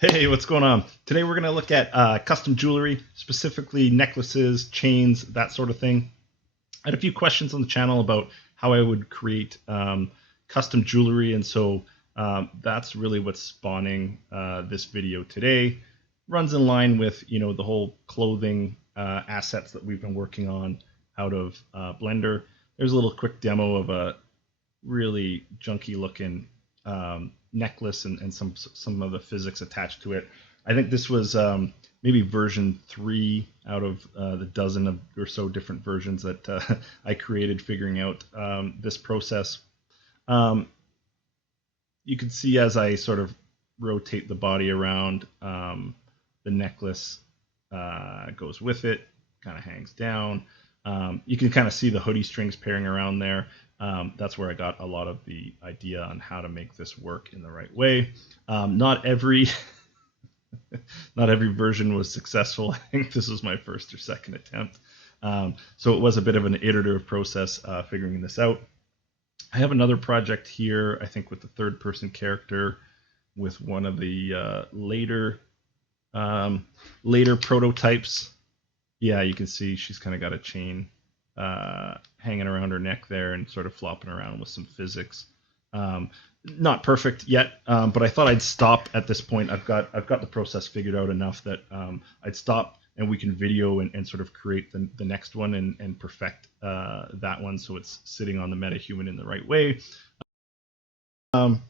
Hey, what's going on? Today we're going to look at custom jewelry, specifically necklaces, chains, that sort of thing. I had a few questions on the channel about how I would create custom jewelry, and so that's really what's spawning this video today. Runs in line with the whole clothing assets that we've been working on out of Blender. There's a little quick demo of a really junky looking necklace and some of the physics attached to it. I think this was maybe version 3 out of the dozen or so different versions that I created figuring out this process. You can see as I sort of rotate the body around, the necklace goes with it, kind of hangs down. You can kind of see the hoodie strings pairing around there. That's where I got a lot of the idea on how to make this work in the right way. Not every not every version was successful. I think this was my first or second attempt. So it was a bit of an iterative process figuring this out. I have another project here, I think with the third person character with one of the later prototypes. Yeah, you can see she's kind of got a chain hanging around her neck there and sort of flopping around with some physics. Not perfect yet, but I thought I'd stop at this point. I've got the process figured out enough that I'd stop and we can video and sort of create the next one and perfect that one so it's sitting on the Metahuman in the right way. One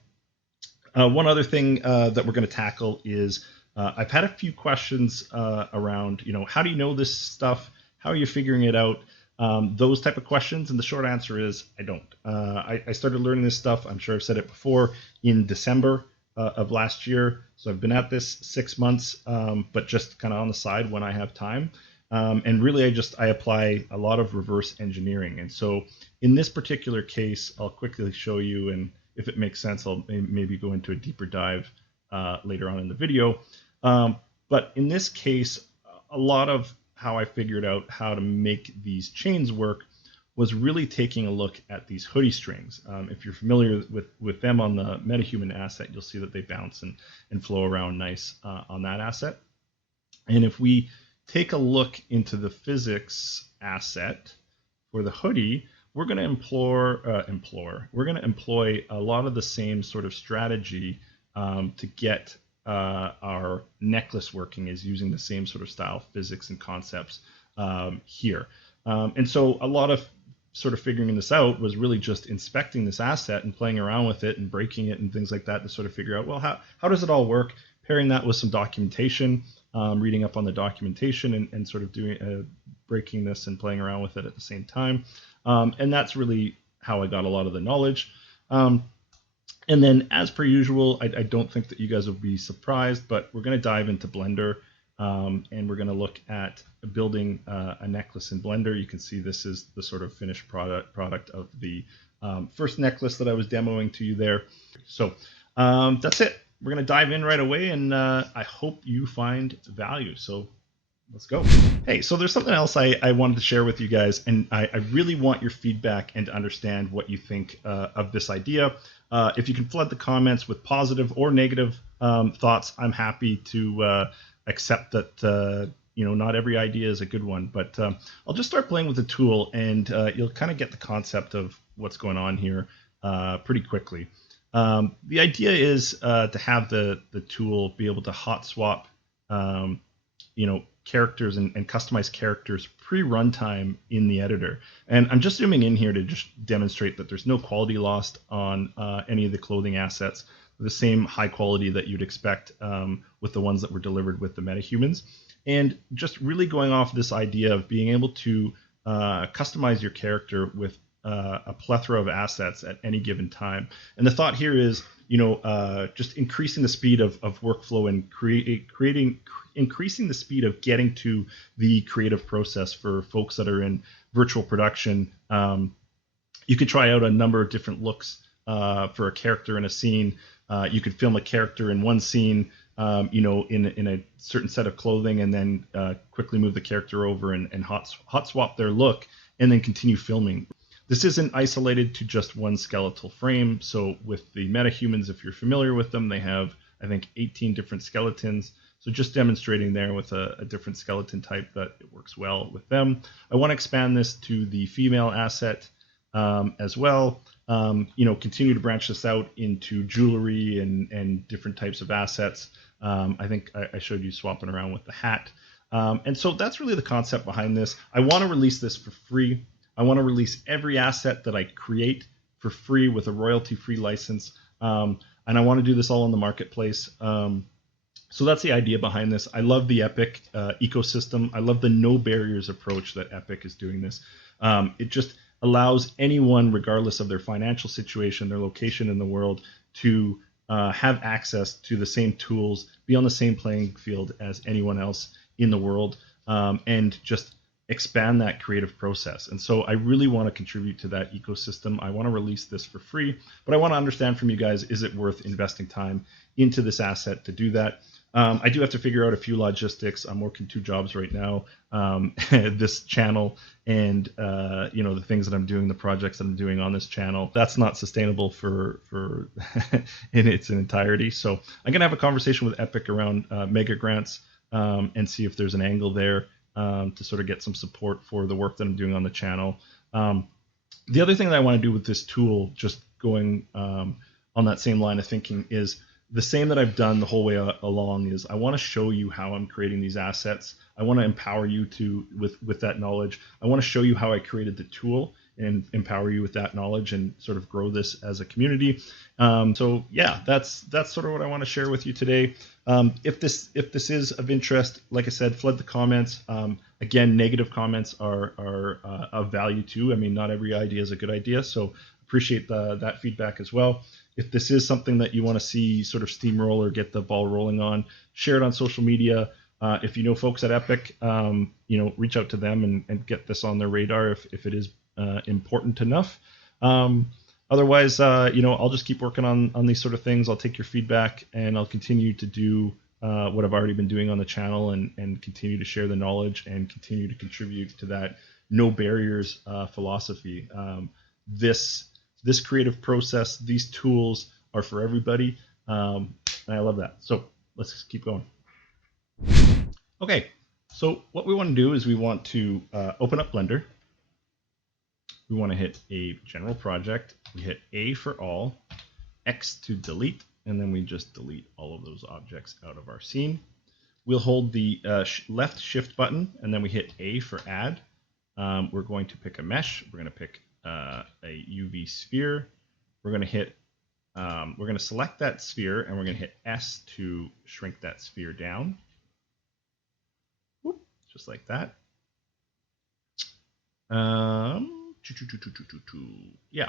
other thing that we're going to tackle is I've had a few questions around, how do you know this stuff? How are you figuring it out? Those type of questions, and the short answer is I don't. I started learning this stuff, I'm sure I've said it before, in December of last year. So I've been at this 6 months, but just kind of on the side when I have time. And really I apply a lot of reverse engineering. And so in this particular case, I'll quickly show you, and if it makes sense, I'll maybe go into a deeper dive later on in the video. But in this case, a lot of how I figured out how to make these chains work was really taking a look at these hoodie strings. If you're familiar with them on the Metahuman asset, you'll see that they bounce and flow around nice on that asset. And if we take a look into the physics asset for the hoodie, we're going to employ a lot of the same sort of strategy to get our necklace working, is using the same sort of style, physics, and concepts here. And so a lot of sort of figuring this out was really just inspecting this asset and playing around with it and breaking it and things like that to sort of figure out, well, how does it all work? Pairing that with some documentation, reading up on the documentation and sort of doing breaking this and playing around with it at the same time. And that's really how I got a lot of the knowledge. And then, as per usual, I don't think that you guys will be surprised, but we're going to dive into Blender, and we're going to look at building a necklace in Blender. You can see this is the sort of finished product of the first necklace that I was demoing to you there. So that's it. We're going to dive in right away, and I hope you find value. So let's go. Hey, so there's something else I wanted to share with you guys, and I really want your feedback and to understand what you think of this idea. If you can flood the comments with positive or negative thoughts, I'm happy to accept that not every idea is a good one. But I'll just start playing with the tool, and you'll kind of get the concept of what's going on here pretty quickly. The idea is to have the tool be able to hot swap characters and customize characters pre-runtime in the editor. And I'm just zooming in here to just demonstrate that there's no quality lost on any of the clothing assets, the same high quality that you'd expect with the ones that were delivered with the Metahumans. And just really going off this idea of being able to customize your character with a plethora of assets at any given time. And the thought here is, just increasing the speed of workflow and increasing the speed of getting to the creative process for folks that are in virtual production. You could try out a number of different looks for a character in a scene. You could film a character in one scene, in a certain set of clothing, and then quickly move the character over and hot swap their look, and then continue filming. This isn't isolated to just one skeletal frame. So with the Metahumans, if you're familiar with them, they have I think 18 different skeletons. So just demonstrating there with a different skeleton type that it works well with them. I want to expand this to the female asset as well. Continue to branch this out into jewelry and different types of assets. I think I showed you swapping around with the hat. And so that's really the concept behind this. I want to release this for free. I want to release every asset that I create for free with a royalty-free license. And I want to do this all in the marketplace. So that's the idea behind this. I love the Epic ecosystem. I love the no barriers approach that Epic is doing this. It just allows anyone, regardless of their financial situation, their location in the world, to have access to the same tools, be on the same playing field as anyone else in the world, and just expand that creative process. And so I really want to contribute to that ecosystem. I want to release this for free, but I want to understand from you guys, is it worth investing time into this asset to do that? I do have to figure out a few logistics. I'm working 2 jobs right now, this channel and the things that I'm doing, the projects that I'm doing on this channel. That's not sustainable for in its entirety. So I'm gonna have a conversation with Epic around mega grants and see if there's an angle there to sort of get some support for the work that I'm doing on the channel. The other thing that I want to do with this tool, just going on that same line of thinking, is the same that I've done the whole way along. Is I want to show you how I'm creating these assets. I want to empower you with that knowledge. I want to show you how I created the tool and empower you with that knowledge and sort of grow this as a community. So yeah, that's sort of what I want to share with you today. If this is of interest, like I said, flood the comments. Again, negative comments are of value too. I mean, not every idea is a good idea, so appreciate that feedback as well. If this is something that you want to see sort of steamroll or get the ball rolling on, share it on social media. If you know folks at Epic, reach out to them and get this on their radar if it is important enough. Otherwise, I'll just keep working on these sort of things. I'll take your feedback and I'll continue to do what I've already been doing on the channel and continue to share the knowledge and continue to contribute to that no barriers philosophy. This creative process, these tools are for everybody, and I love that. So let's just keep going. Okay, so what we want to do is we want to open up Blender. We want to hit a general project. We hit A for all, X to delete, and then we just delete all of those objects out of our scene. We'll hold the left shift button, and then we hit A for add. We're going to pick a mesh. We're going to pick a UV sphere. We're going to select that sphere, and we're going to hit S to shrink that sphere down. Whoop, just like that. Yeah,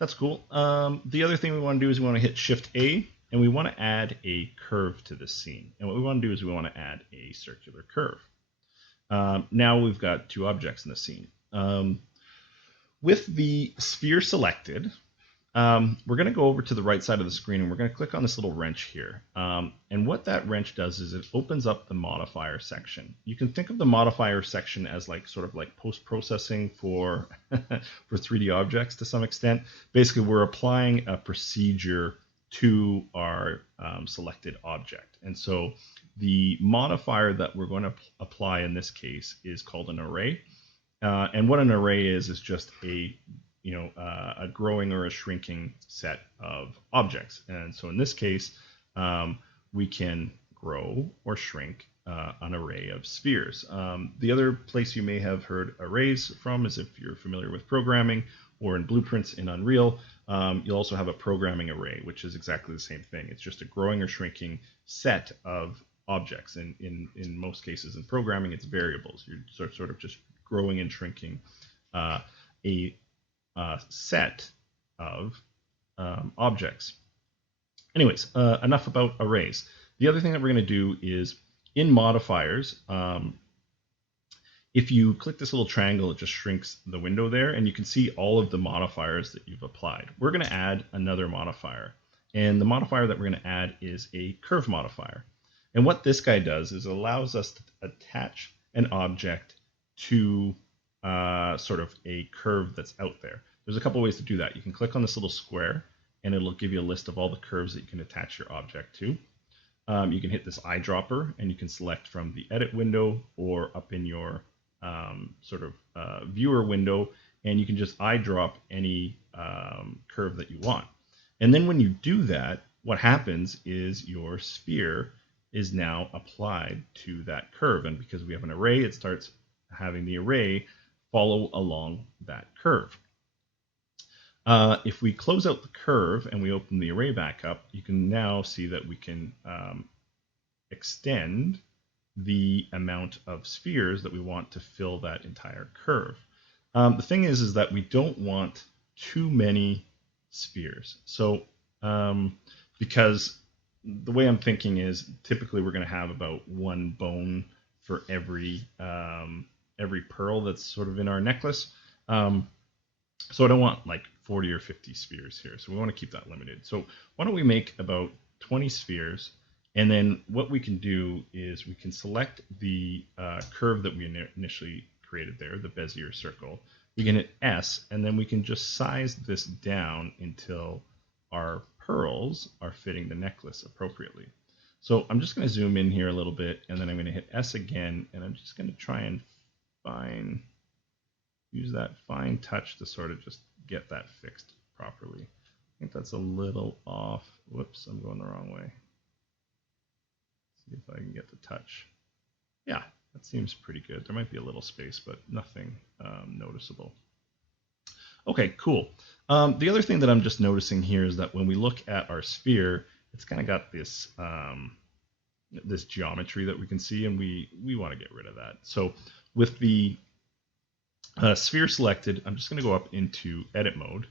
that's cool. The other thing we want to do is we want to hit Shift A, and we want to add a curve to this scene. And what we want to do is we want to add a circular curve. Now we've got 2 objects in the scene. With the sphere selected, we're going to go over to the right side of the screen and we're going to click on this little wrench here. And what that wrench does is it opens up the modifier section. You can think of the modifier section as sort of like post-processing for 3D objects to some extent. Basically, we're applying a procedure to our selected object. And so the modifier that we're going to apply in this case is called an array. And what an array is just a growing or a shrinking set of objects. And so in this case, we can grow or shrink an array of spheres. The other place you may have heard arrays from is if you're familiar with programming or in blueprints in Unreal. You'll also have a programming array, which is exactly the same thing. It's just a growing or shrinking set of objects. And in most cases in programming, it's variables. You're sort of just growing and shrinking a set of objects. Anyways, enough about arrays. The other thing that we're going to do is in modifiers, if you click this little triangle, it just shrinks the window there, and you can see all of the modifiers that you've applied. We're going to add another modifier, and the modifier that we're going to add is a curve modifier. And what this guy does is it allows us to attach an object to sort of a curve that's out there. There's a couple ways to do that. You can click on this little square and it'll give you a list of all the curves that you can attach your object to. you can hit this eyedropper and you can select from the edit window or up in your viewer window, and you can just eyedrop any curve that you want. And then when you do that, what happens is your sphere is now applied to that curve. And because we have an array, it starts having the array follow along that curve. If we close out the curve and we open the array back up, you can now see that we can extend the amount of spheres that we want to fill that entire curve. The thing is that we don't want too many spheres. So because the way I'm thinking is typically we're going to have about one bone for every pearl that's sort of in our necklace. So I don't want like 40 or 50 spheres here. So we want to keep that limited. So why don't we make about 20 spheres? And then what we can do is we can select the curve that we initially created there, the Bezier circle. We can hit S, and then we can just size this down until our pearls are fitting the necklace appropriately. So I'm just going to zoom in here a little bit, and then I'm going to hit S again, and I'm just going to try and use that fine touch to sort of just get that fixed properly. I think that's a little off. Whoops, I'm going the wrong way. See if I can get the touch. Yeah, that seems pretty good. There might be a little space, but nothing noticeable. Okay, cool. The other thing that I'm just noticing here is that when we look at our sphere, it's kind of got this this geometry that we can see, and we want to get rid of that. So with the sphere selected, I'm just going to go up into edit mode,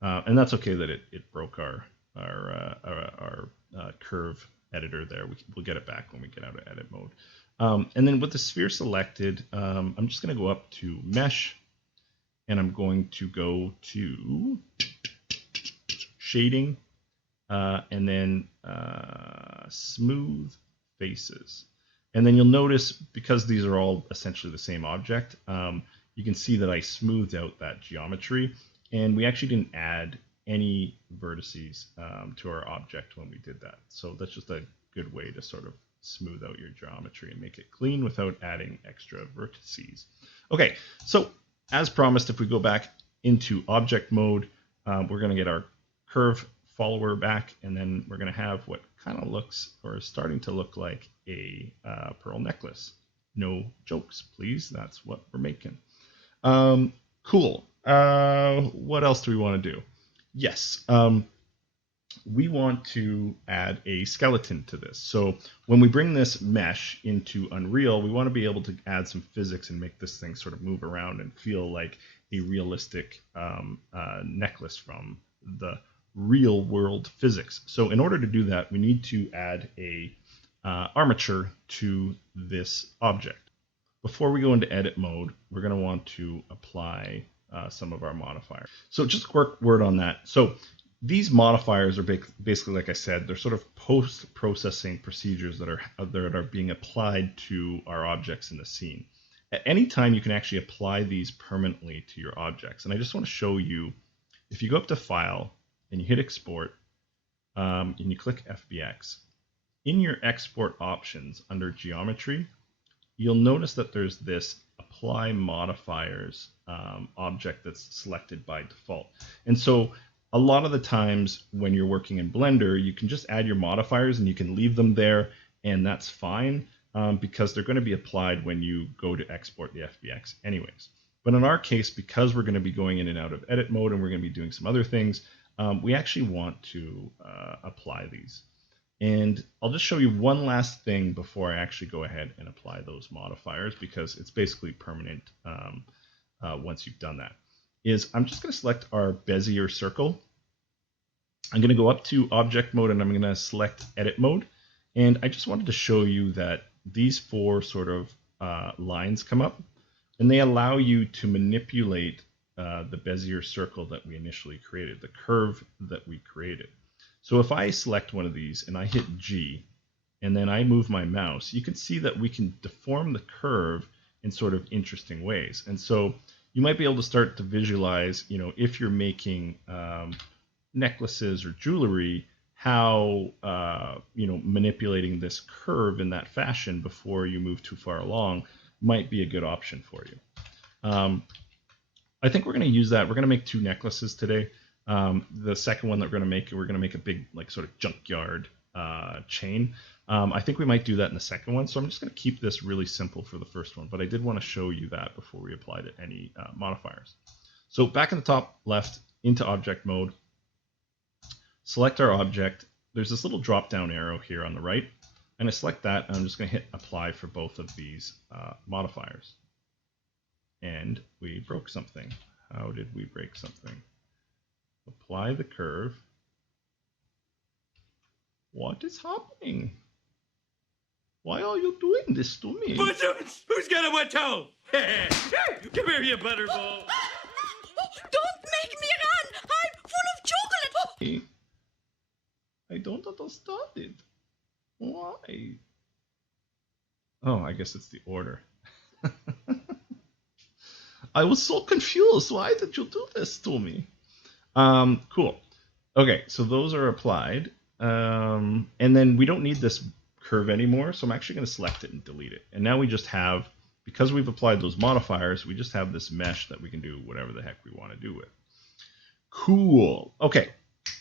and that's okay that it broke our curve editor there. We'll get it back when we get out of edit mode. And then with the sphere selected, I'm just going to go up to mesh, and I'm going to go to shading, and then smooth faces. And then you'll notice, because these are all essentially the same object, you can see that I smoothed out that geometry, and we actually didn't add any vertices to our object when we did that. So that's just a good way to sort of smooth out your geometry and make it clean without adding extra vertices. Okay, so as promised, if we go back into object mode, we're going to get our curve follower back, and then we're going to have what kind of looks, or is starting to look like, a pearl necklace. No jokes, please. That's what we're making. Cool. What else do we want to do? Yes, we want to add a skeleton to this. So when we bring this mesh into Unreal, we want to be able to add some physics and make this thing sort of move around and feel like a realistic necklace from the real world physics. So in order to do that, we need to add a armature to this object. Before we go into edit mode, we're going to want to apply some of our modifiers. So just a quick word on that. So these modifiers are basically, like I said, they're sort of post-processing procedures that are being applied to our objects in the scene. At any time, you can actually apply these permanently to your objects. And I just want to show you, if you go up to File and you hit Export, and you click FBX, in your export options under Geometry, you'll notice that there's this Apply Modifiers object that's selected by default. And so a lot of the times when you're working in Blender, you can just add your modifiers and you can leave them there, and that's fine because they're going to be applied when you go to export the FBX anyways. But in our case, because we're going to be going in and out of edit mode and we're going to be doing some other things, we actually want to apply these. And I'll just show you one last thing before I actually go ahead and apply those modifiers, because it's basically permanent once you've done that. I'm just going to select our Bezier circle. I'm going to go up to object mode and I'm going to select edit mode. And I just wanted to show you that these four sort of lines come up, and they allow you to manipulate the Bezier circle that we initially created, the curve that we created. So if I select one of these and I hit G, and then I move my mouse, you can see that we can deform the curve in sort of interesting ways. And so you might be able to start to visualize, if you're making necklaces or jewelry, how manipulating this curve in that fashion before you move too far along might be a good option for you. I think we're going to use that. We're going to make 2 necklaces today. The second one that we're going to make a big like sort of junkyard chain. I think we might do that in the second one. So I'm just going to keep this really simple for the first one, but I did want to show you that before we applied any modifiers. So back in the top left into object mode, select our object. There's this little drop down arrow here on the right, and I select that, and I'm just going to hit apply for both of these modifiers. And we broke something. How did we break something? Apply the curve. What is happening? Why are you doing this to me? Who's got a wet towel? Come here, you butterball. Don't make me run! I'm full of chocolate! I don't understand it. Why? Oh, I guess it's the order. I was so confused. Why did you do this to me? Cool. Okay, so those are applied. And then we don't need this curve anymore, so I'm actually going to select it and delete it. And now we just have, because we've applied those modifiers, we just have this mesh that we can do whatever the heck we want to do with. Cool. Okay,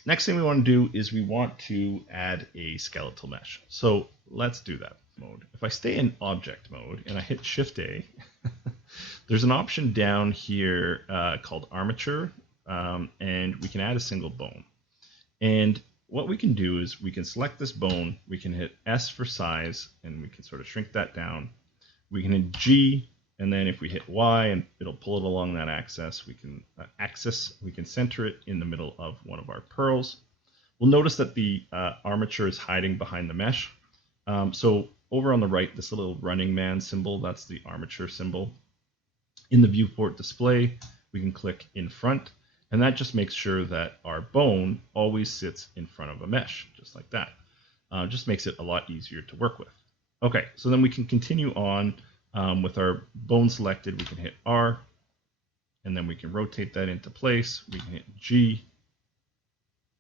next thing we want to do is we want to add a skeletal mesh. So let's do that mode. If I stay in object mode and I hit Shift A, there's an option down here called armature, and we can add a single bone. And what we can do is we can select this bone, we can hit S for size, and we can sort of shrink that down. We can hit G, and then if we hit Y, and it'll pull it along that axis, we can center it in the middle of one of our pearls. We'll notice that the armature is hiding behind the mesh. So over on the right, this little running man symbol, that's the armature symbol. In the viewport display, we can click in front, and that just makes sure that our bone always sits in front of a mesh, just like that. Just makes it a lot easier to work with. Okay, so then we can continue on with our bone selected. We can hit R, and then we can rotate that into place. We can hit G,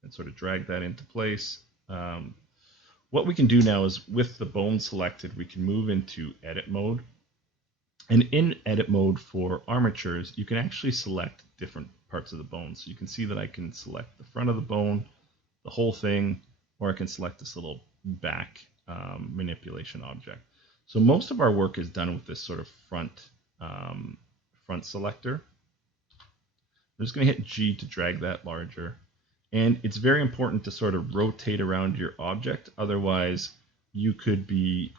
and sort of drag that into place. What we can do now is with the bone selected, we can move into edit mode. And in edit mode for armatures, you can actually select different parts of the bone. So you can see that I can select the front of the bone, the whole thing, or I can select this little back manipulation object. So most of our work is done with this sort of front selector. I'm just going to hit G to drag that larger. And it's very important to sort of rotate around your object. Otherwise, you could be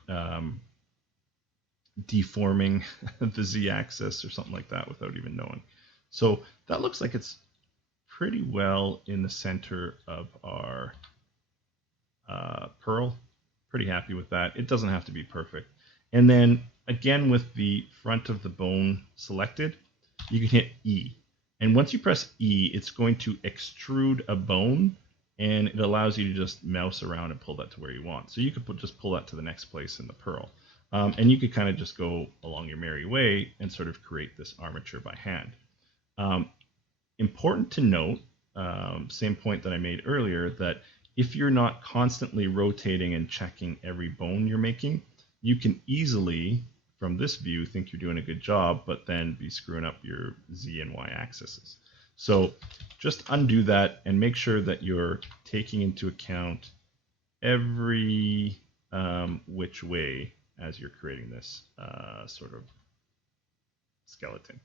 deforming the Z-axis or something like that without even knowing. So that looks like it's pretty well in the center of our pearl. Pretty happy with that. It doesn't have to be perfect. And then again, with the front of the bone selected, you can hit E. And once you press E, it's going to extrude a bone, and it allows you to just mouse around and pull that to where you want. So you could just pull that to the next place in the pearl. And you could kind of just go along your merry way and sort of create this armature by hand. Important to note, same point that I made earlier, that if you're not constantly rotating and checking every bone you're making, you can easily, from this view, think you're doing a good job, but then be screwing up your Z and Y axes. So just undo that and make sure that you're taking into account every which way as you're creating this sort of skeleton.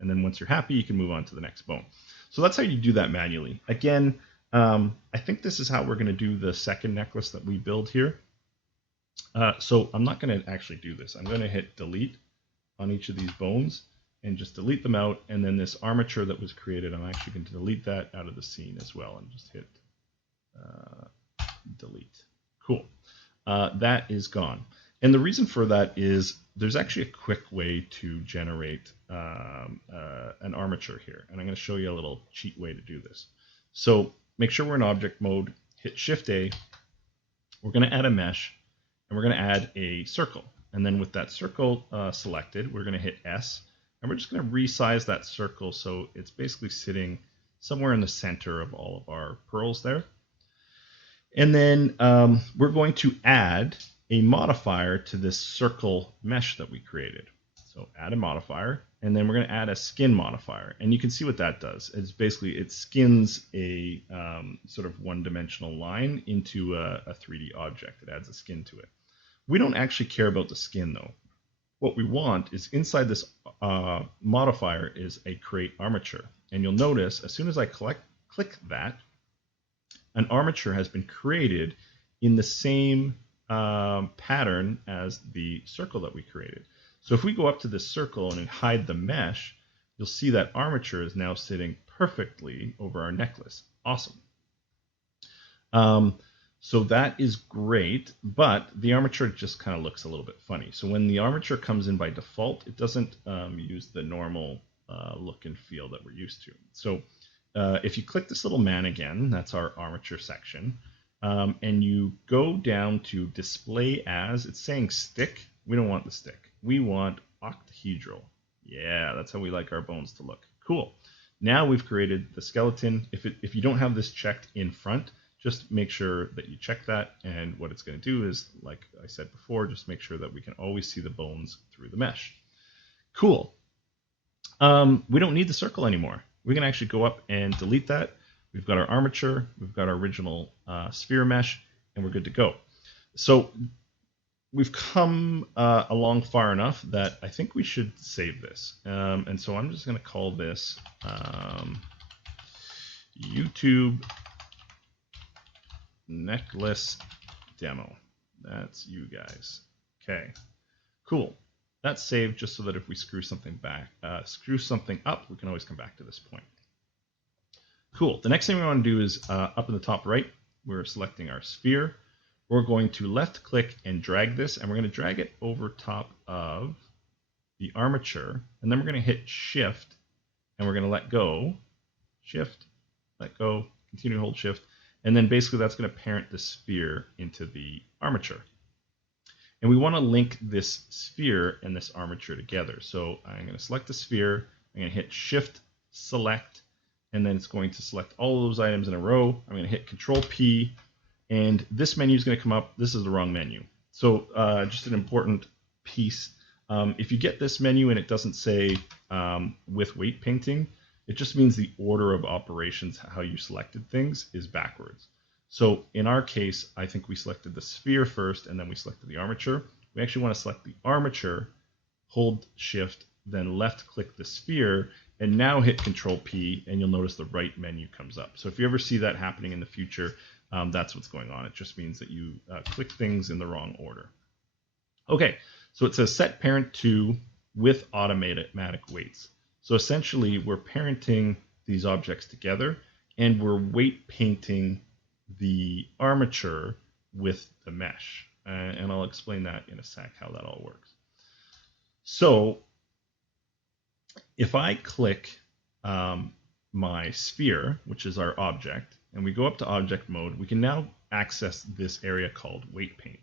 And then once you're happy, you can move on to the next bone. So that's how you do that manually. Again, I think this is how we're going to do the second necklace that we build here. So I'm not going to actually do this. I'm going to hit delete on each of these bones and just delete them out. And then this armature that was created, I'm actually going to delete that out of the scene as well and just hit delete. Cool. That is gone. And the reason for that is there's actually a quick way to generate an armature here. And I'm going to show you a little cheat way to do this. So make sure we're in object mode, hit Shift A. We're going to add a mesh, and we're going to add a circle. And then with that circle selected, we're going to hit S. And we're just going to resize that circle so it's basically sitting somewhere in the center of all of our pearls there. And then we're going to add a modifier to this circle mesh that we created. So add a modifier, and then we're going to add a skin modifier. And you can see what that does. It's basically, it skins a sort of one-dimensional line into a 3D object. It adds a skin to it. We don't actually care about the skin, though. What we want is inside this modifier is a create armature. And you'll notice as soon as I click that, an armature has been created in the same pattern as the circle that we created. So if we go up to this circle and hide the mesh, you'll see that armature is now sitting perfectly over our necklace. Awesome. So that is great, but the armature just kind of looks a little bit funny. So when the armature comes in by default, it doesn't use the normal look and feel that we're used to. So if you click this little man again, that's our armature section, and you go down to display as, it's saying stick. We don't want the stick. We want octahedral. Yeah, that's how we like our bones to look. Cool. Now we've created the skeleton. If you don't have this checked in front, just make sure that you check that. And what it's going to do is, like I said before, just make sure that we can always see the bones through the mesh. Cool. We don't need the circle anymore. We can actually go up and delete that. We've got our armature, we've got our original sphere mesh, and we're good to go. So we've come along far enough that I think we should save this. And so I'm just going to call this YouTube necklace demo. That's you guys. Okay, cool. That's saved just so that if we screw something up, we can always come back to this point. Cool. The next thing we want to do is up in the top right, we're selecting our sphere. We're going to left click and drag this, and we're going to drag it over top of the armature, and then we're going to hit shift, and we're going to let go, shift, let go, continue to hold shift, and then basically that's going to parent the sphere into the armature. And we want to link this sphere and this armature together. So I'm going to select the sphere, I'm going to hit shift, select, and then it's going to select all of those items in a row. I'm going to hit Control P, and this menu is going to come up. This is the wrong menu. So just an important piece. If you get this menu and it doesn't say with weight painting, it just means the order of operations, how you selected things, is backwards. So in our case, I think we selected the sphere first and then we selected the armature. We actually want to select the armature, hold shift, then left click the sphere, and now hit Control P, and you'll notice the right menu comes up. So if you ever see that happening in the future, that's what's going on. It just means that you click things in the wrong order. Okay, so it says set parent to with automatic weights. So essentially, we're parenting these objects together, and we're weight painting the armature with the mesh. And I'll explain that in a sec, how that all works. So if I click my sphere, which is our object, and we go up to object mode, we can now access this area called weight paint.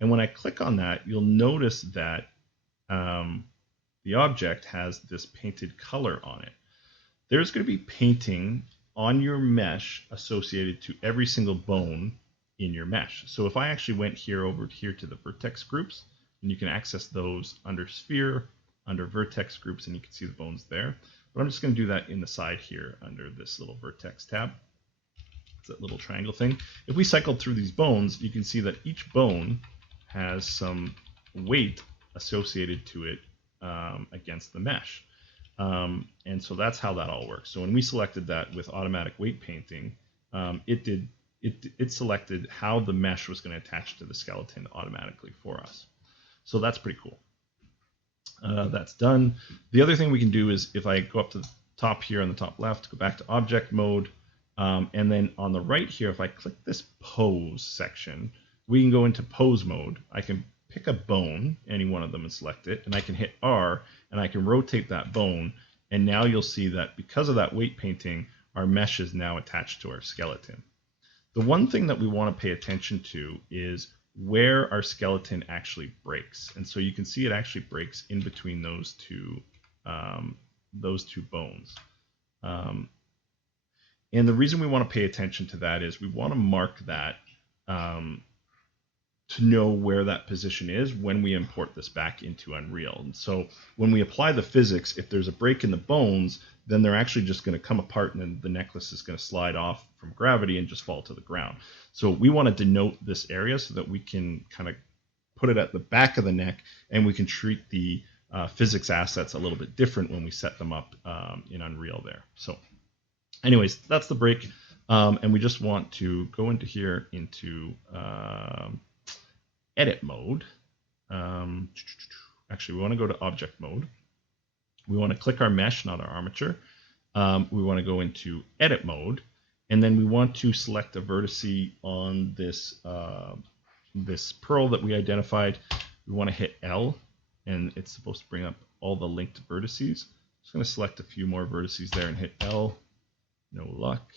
And when I click on that, you'll notice that the object has this painted color on it. There's going to be painting on your mesh associated to every single bone in your mesh. So if I actually went over here to the vertex groups, and you can access those under sphere, under vertex groups, and you can see the bones there. But I'm just going to do that in the side here under this little vertex tab. It's that little triangle thing. If we cycled through these bones, you can see that each bone has some weight associated to it against the mesh. And so that's how that all works. So when we selected that with automatic weight painting, it selected how the mesh was going to attach to the skeleton automatically for us. So that's pretty cool. That's done. The other thing we can do is if I go up to the top here on the top left, go back to object mode, and then on the right here, if I click this pose section, we can go into pose mode. I can pick a bone, any one of them, and select it, and I can hit R, and I can rotate that bone, and now you'll see that because of that weight painting, our mesh is now attached to our skeleton. The one thing that we want to pay attention to is where our skeleton actually breaks, and so you can see it actually breaks in between those two bones. And the reason we want to pay attention to that is we want to mark that to know where that position is when we import this back into Unreal. And so when we apply the physics, if there's a break in the bones, then they're actually just going to come apart and then the necklace is going to slide off from gravity and just fall to the ground. So we want to denote this area so that we can kind of put it at the back of the neck, and we can treat the physics assets a little bit different when we set them up in Unreal there. So anyways, that's the break. And we just want to go into here into edit mode. Actually, we want to go to object mode. We want to click our mesh, not our armature. We want to go into edit mode, and then we want to select a vertice on this this pearl that we identified. We want to hit L, and it's supposed to bring up all the linked vertices. Just going to select a few more vertices there and hit L. No luck.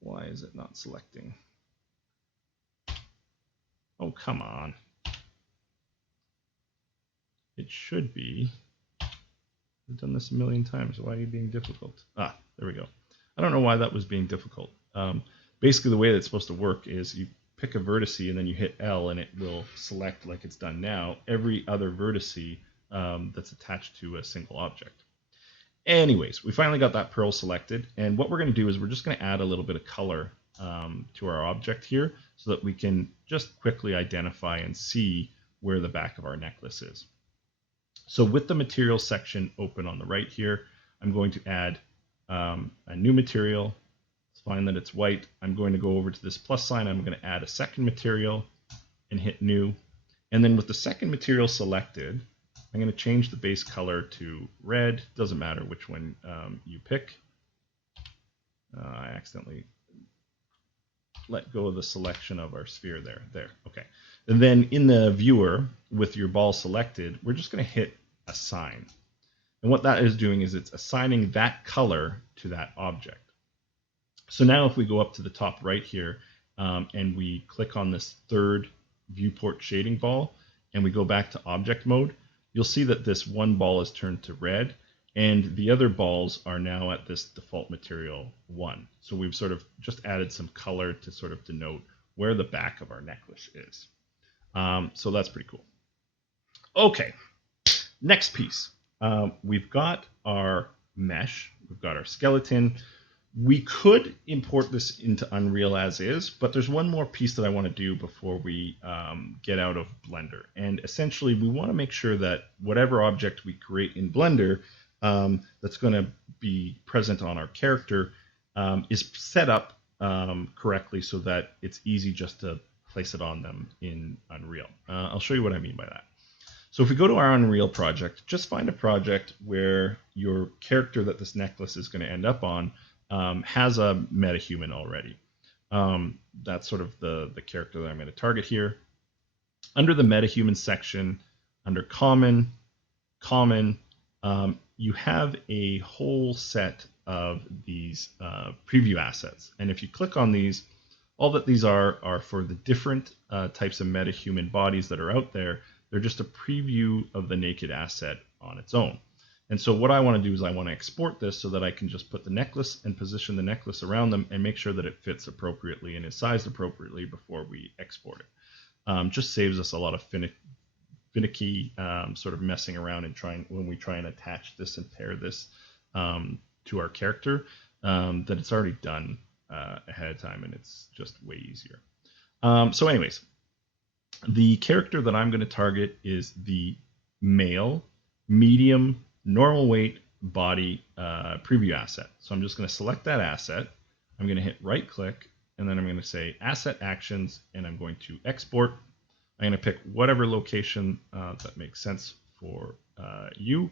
Why is it not selecting? Oh, come on. It should be. I've done this a million times. Why are you being difficult? Ah, there we go. I don't know why that was being difficult. Basically, the way that it's supposed to work is you pick a vertice and then you hit L and it will select, like it's done now, every other vertice that's attached to a single object. Anyways, we finally got that pearl selected, and what we're going to do is we're just going to add a little bit of color to our object here so that we can just quickly identify and see where the back of our necklace is. So with the material section open on the right here, I'm going to add a new material. It's fine that it's white. I'm going to go over to this plus sign. I'm going to add a second material and hit new. And then with the second material selected, I'm going to change the base color to red. Doesn't matter which one you pick. I accidentally let go of the selection of our sphere there. There, okay. And then in the viewer, with your ball selected, we're just going to hit assign. And what that is doing is it's assigning that color to that object. So now if we go up to the top right here and we click on this third viewport shading ball and we go back to object mode, you'll see that this one ball is turned to red and the other balls are now at this default material 1. So we've sort of just added some color to sort of denote where the back of our necklace is. So that's pretty cool. Okay, next piece. We've got our mesh, we've got our skeleton. We could import this into Unreal as is, but there's one more piece that I want to do before we get out of Blender. And essentially, we want to make sure that whatever object we create in Blender that's going to be present on our character is set up correctly so that it's easy just to place it on them in Unreal. I'll show you what I mean by that. So if we go to our Unreal project, just find a project where your character that this necklace is going to end up on has a metahuman already. That's sort of the character that I'm going to target here. Under the metahuman section, under common, you have a whole set of these preview assets. And if you click on these, all that these are for the different types of metahuman bodies that are out there. They're just a preview of the naked asset on its own. And so what I want to do is I want to export this so that I can just put the necklace and position the necklace around them and make sure that it fits appropriately and is sized appropriately before we export it. Just saves us a lot of finicky sort of messing around and when we try and attach this and pair this to our character, that it's already done ahead of time and it's just way easier. So anyways, the character that I'm going to target is the male, medium, normal weight body preview asset. So I'm just going to select that asset. I'm going to hit right click and then I'm going to say asset actions and I'm going to export. I'm going to pick whatever location that makes sense for you.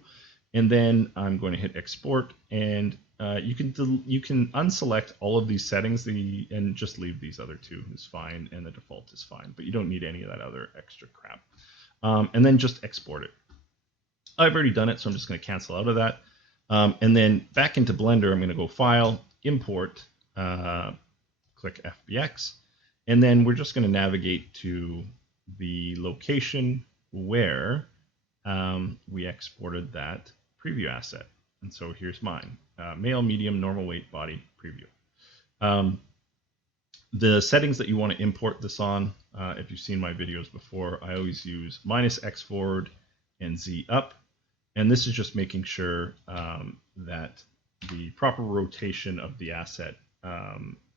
And then I'm going to hit export and you can unselect all of these settings and just leave these other two is fine and the default is fine, but you don't need any of that other extra crap. And then just export it. I've already done it, so I'm just going to cancel out of that. And then back into Blender, I'm going to go File, Import, click FBX, and then we're just going to navigate to the location where we exported that preview asset. And so here's mine, male, medium, normal weight, body, preview. The settings that you want to import this on, if you've seen my videos before, I always use -X forward and Z up. And this is just making sure that the proper rotation of the asset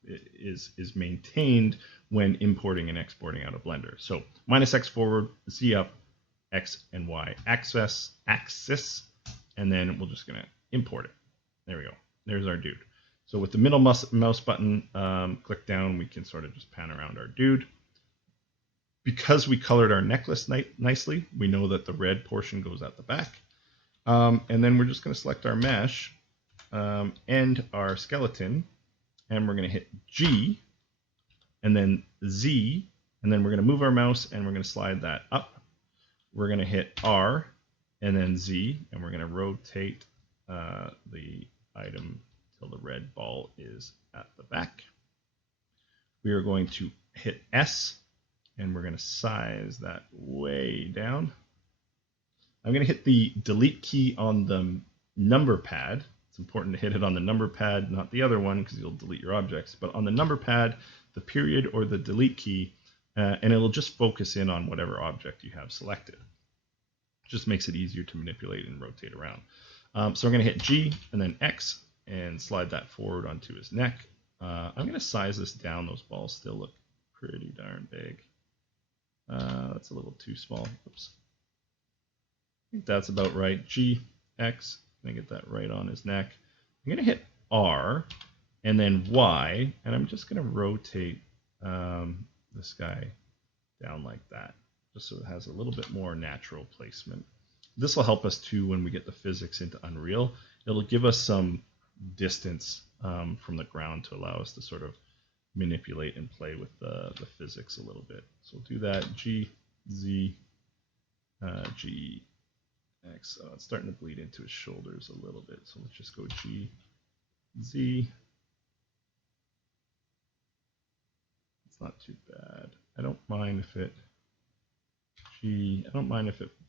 is maintained when importing and exporting out of Blender. So -X forward, Z up, X and Y axis, and then we're just going to import it. There we go. There's our dude. So with the middle mouse button, click down, we can sort of just pan around our dude. Because we colored our necklace nicely, we know that the red portion goes at the back. And then we're just going to select our mesh and our skeleton, and we're going to hit G, and then Z, and then we're going to move our mouse, and we're going to slide that up. We're going to hit R, and then Z, and we're going to rotate the item till the red ball is at the back. We are going to hit S, and we're going to size that way down. I'm going to hit the delete key on the number pad. It's important to hit it on the number pad, not the other one, because you'll delete your objects. But on the number pad, the period or the delete key, and it'll just focus in on whatever object you have selected. It just makes it easier to manipulate and rotate around. So we're going to hit G and then X and slide that forward onto his neck. I'm going to size this down. Those balls still look pretty darn big. That's a little too small. Oops. I think that's about right. G, X, I'm going to get that right on his neck. I'm going to hit R and then Y, and I'm just going to rotate this guy down like that, just so it has a little bit more natural placement. This will help us too when we get the physics into Unreal. It'll give us some distance from the ground to allow us to sort of manipulate and play with the physics a little bit. So we'll do that. G, Z, G, X. Oh, it's starting to bleed into his shoulders a little bit. So let's just go G, Z. It's not too bad. I don't mind if it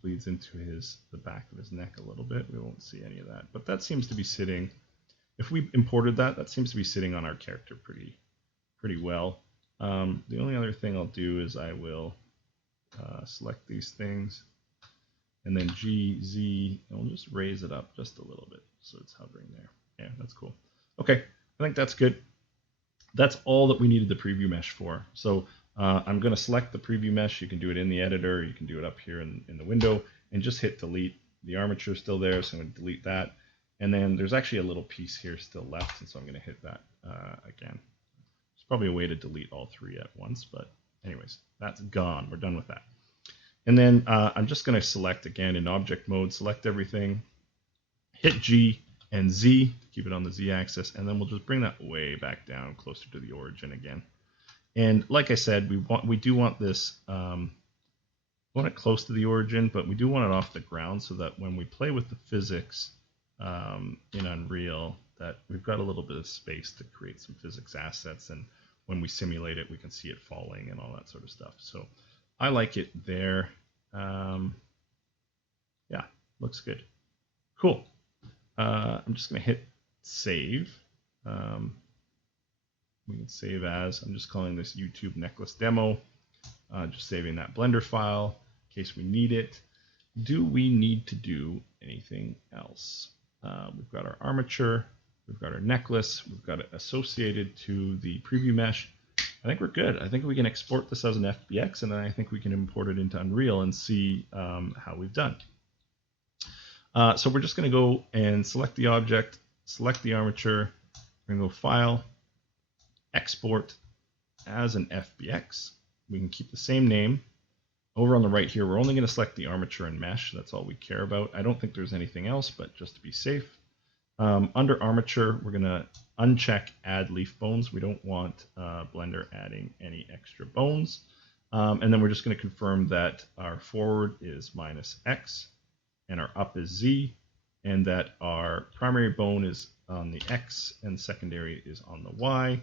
bleeds into the back of his neck a little bit. We won't see any of that. But that seems to be sitting, if we imported that seems to be sitting on our character pretty well. The only other thing I'll do is I will select these things, and then G, Z, and we'll just raise it up just a little bit so it's hovering there. Yeah, that's cool. Okay, I think that's good. That's all that we needed the preview mesh for. So I'm going to select the preview mesh. You can do it in the editor. You can do it up here in the window, and just hit delete. The armature is still there, so I'm going to delete that. And then there's actually a little piece here still left, and so I'm going to hit that again. There's probably a way to delete all three at once, but anyways, that's gone. We're done with that. And then I'm just going to select again in object mode, select everything, hit G and Z to keep it on the Z axis, and then we'll just bring that way back down closer to the origin again. And like I said, we do want this, we want it close to the origin, but we do want it off the ground so that when we play with the physics in Unreal, that we've got a little bit of space to create some physics assets, and when we simulate it, we can see it falling and all that sort of stuff. So I like it there. Yeah, looks good. Cool. I'm just going to hit save. We can save as. I'm just calling this YouTube necklace demo. Just saving that Blender file in case we need it. Do we need to do anything else? We've got our armature. We've got our necklace. We've got it associated to the preview mesh. I think we're good. I think we can export this as an FBX, and then I think we can import it into Unreal and see how we've done. So we're just going to go and select the object, select the armature. We're going to go File, Export as an FBX. We can keep the same name. Over on the right here, we're only going to select the armature and mesh. That's all we care about. I don't think there's anything else, but just to be safe. Under armature, we're going to uncheck add leaf bones. We don't want Blender adding any extra bones. And then we're just going to confirm that our forward is -X and our up is Z, and that our primary bone is on the X and secondary is on the Y.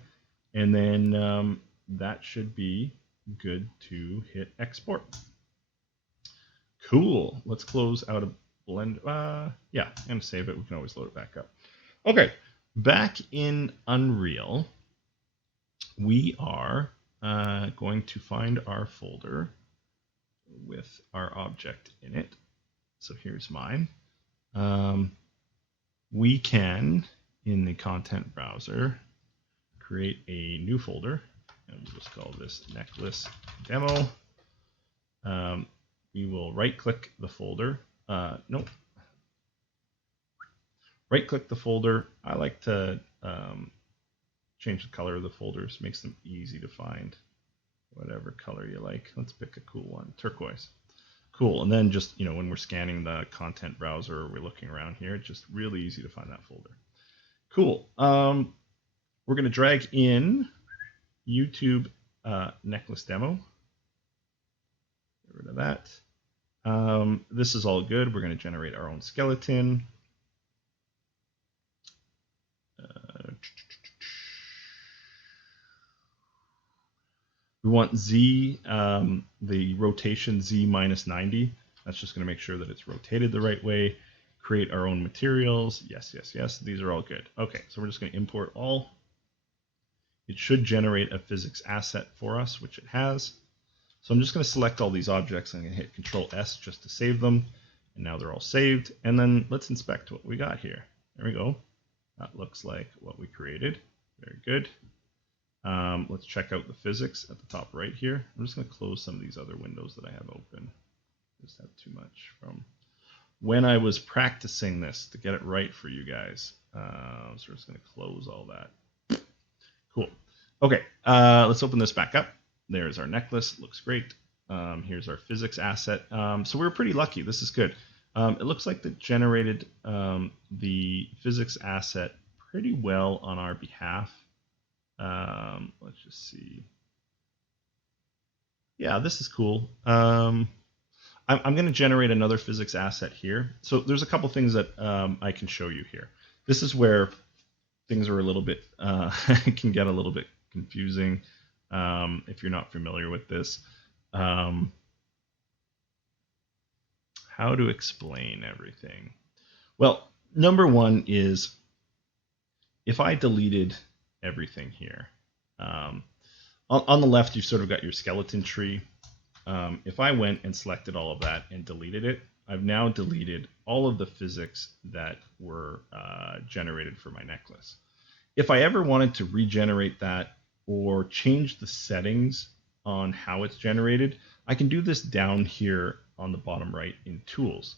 And then that should be good to hit export. Cool. Let's close out of Blender. Yeah, and save it. We can always load it back up. Okay, back in Unreal, we are going to find our folder with our object in it. So here's mine. We can, in the content browser, create a new folder, and we'll just call this necklace demo. We will right-click the folder. Nope. Right-click the folder. I like to change the color of the folders. Makes them easy to find. Whatever color you like. Let's pick a cool one. Turquoise. Cool. And then just, when we're scanning the content browser or we're looking around here, it's just really easy to find that folder. Cool. We're going to drag in YouTube necklace demo. Get rid of that. This is all good. We're going to generate our own skeleton. We want Z, the rotation Z minus 90. That's just going to make sure that it's rotated the right way. Create our own materials. Yes, yes, yes. These are all good. Okay, so we're just going to import all. It should generate a physics asset for us, which it has. So I'm just going to select all these objects. I'm going to hit Control S just to save them. And now they're all saved. And then let's inspect what we got here. There we go. That looks like what we created. Very good. Let's check out the physics at the top right here. I'm just going to close some of these other windows that I have open. Just have too much from when I was practicing this to get it right for you guys. So we're just going to close all that. Cool. Okay, let's open this back up. There's our necklace. Looks great. Here's our physics asset. So we're pretty lucky. This is good. It looks like that generated the physics asset pretty well on our behalf. Let's just see. Yeah, this is cool. I'm going to generate another physics asset here. So there's a couple things that I can show you here. This is where things are a little bit, can get a little bit confusing if you're not familiar with this. How to explain everything? Well, number one is if I deleted everything here. On the left, you've sort of got your skeleton tree. If I went and selected all of that and deleted it, I've now deleted all of the physics that were generated for my necklace. If I ever wanted to regenerate that or change the settings on how it's generated, I can do this down here on the bottom right in Tools.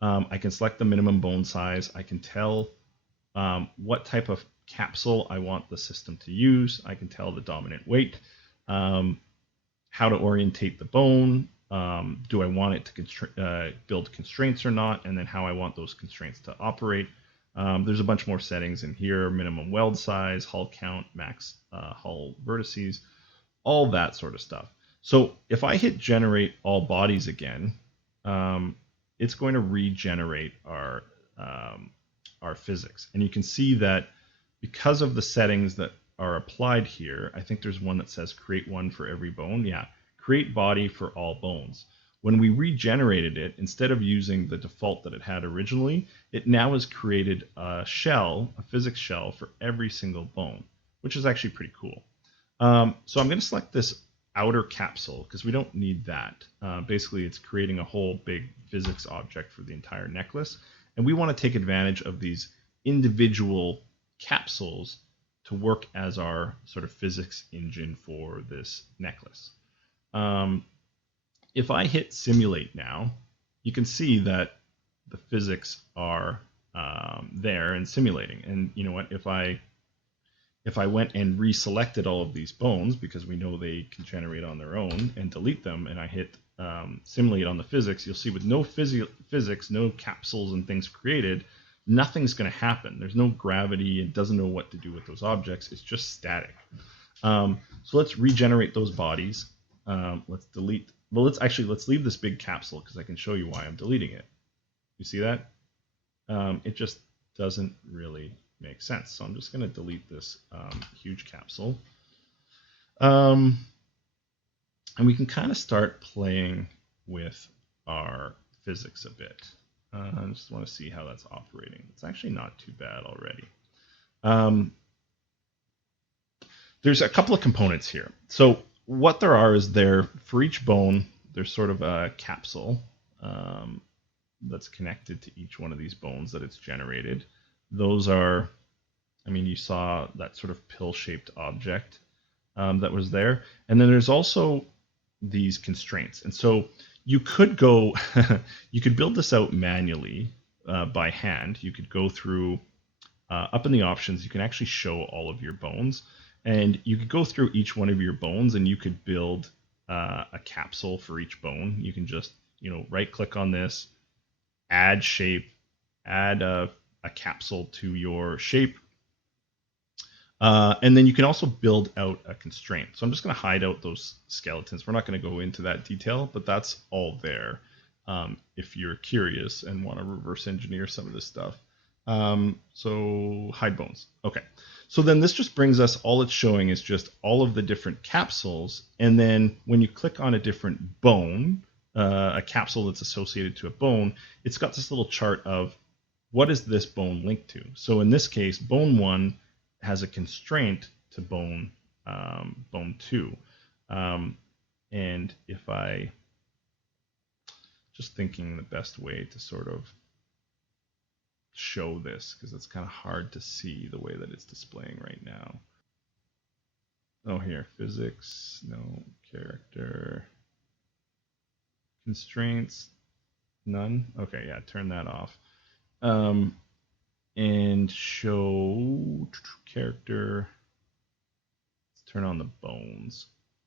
I can select the minimum bone size. I can tell what type of capsule I want the system to use. I can tell the dominant weight, how to orientate the bone, do I want it to build constraints or not, and then how I want those constraints to operate. There's a bunch more settings in here, minimum weld size, hull count, max hull vertices, all that sort of stuff. So if I hit generate all bodies again, it's going to regenerate our physics. And you can see that because of the settings that are applied here, I think there's one that says create one for every bone. Yeah, create body for all bones. When we regenerated it, instead of using the default that it had originally, it now has created a shell, a physics shell for every single bone, which is actually pretty cool. So I'm going to select this outer capsule because we don't need that. Basically, it's creating a whole big physics object for the entire necklace. And we want to take advantage of these individual capsules to work as our sort of physics engine for this necklace. If I hit simulate now, you can see that the physics are there and simulating. And you know what? If I went and reselected all of these bones, because we know they can generate on their own, and delete them, and I hit simulate on the physics, you'll see with no physics, no capsules and things created, nothing's going to happen. There's no gravity. It doesn't know what to do with those objects. It's just static. So let's regenerate those bodies. Let's delete. Well, let's leave this big capsule because I can show you why I'm deleting it. You see that? It just doesn't really make sense. So I'm just going to delete this huge capsule. And we can kind of start playing with our physics a bit. I just want to see how that's operating. It's actually not too bad already. there's a couple of components here. So what there are is for each bone, there's sort of a capsule that's connected to each one of these bones that it's generated. Those are, I mean, you saw that sort of pill-shaped object that was there. And then there's also these constraints. And so you could go, you could build this out manually by hand. You could go through, up in the options, you can actually show all of your bones. And you could go through each one of your bones and you could build a capsule for each bone. You can just, right-click on this, add shape, add a capsule to your shape. And then you can also build out a constraint. So I'm just going to hide out those skeletons. We're not going to go into that detail, but that's all there if you're curious and want to reverse engineer some of this stuff. So hide bones. Okay. So then this just brings us, all it's showing is just all of the different capsules. And then when you click on a different bone, a capsule that's associated to a bone, it's got this little chart of what is this bone linked to. So in this case, bone 1 has a constraint to bone 2. And if I, just thinking the best way to sort of show this, because it's kind of hard to see the way that it's displaying right now. Oh, here, physics, no, character, constraints, none. Okay, yeah, turn that off. And show character, let's turn on the bones,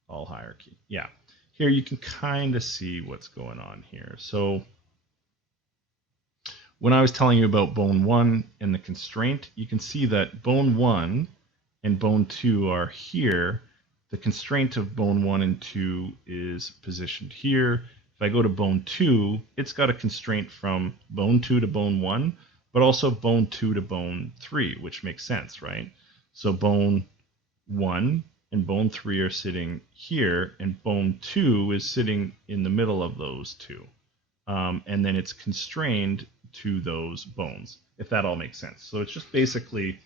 all hierarchy. Yeah, here you can kind of see what's going on here. So when I was telling you about bone 1 and the constraint, you can see that bone 1 and bone 2 are here. The constraint of bone 1 and 2 is positioned here. If I go to bone 2, it's got a constraint from bone 2 to bone 1, but also bone 2 to bone 3, which makes sense, right? So bone 1 and bone 3 are sitting here, and bone 2 is sitting in the middle of those two. And then it's constrained to those bones, if that all makes sense. So it's just basically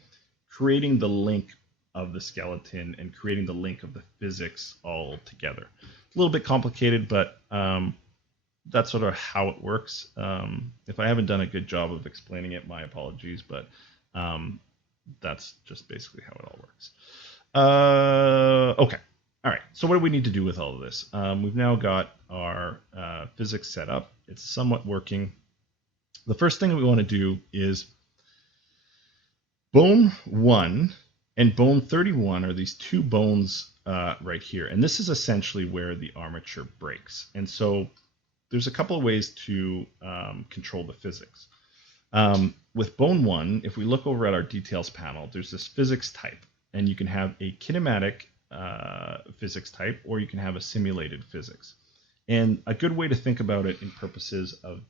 creating the link of the skeleton and creating the link of the physics all together. It's a little bit complicated, but that's sort of how it works. If I haven't done a good job of explaining it, my apologies, but that's just basically how it all works. Okay. All right. So what do we need to do with all of this? We've now got our physics set up. It's somewhat working. The first thing that we want to do is bone 1 and bone 31 are these two bones right here. And this is essentially where the armature breaks. And so there's a couple of ways to control the physics. With bone 1, if we look over at our details panel, there's this physics type. And you can have a kinematic physics type, or you can have a simulated physics. And a good way to think about it in purposes of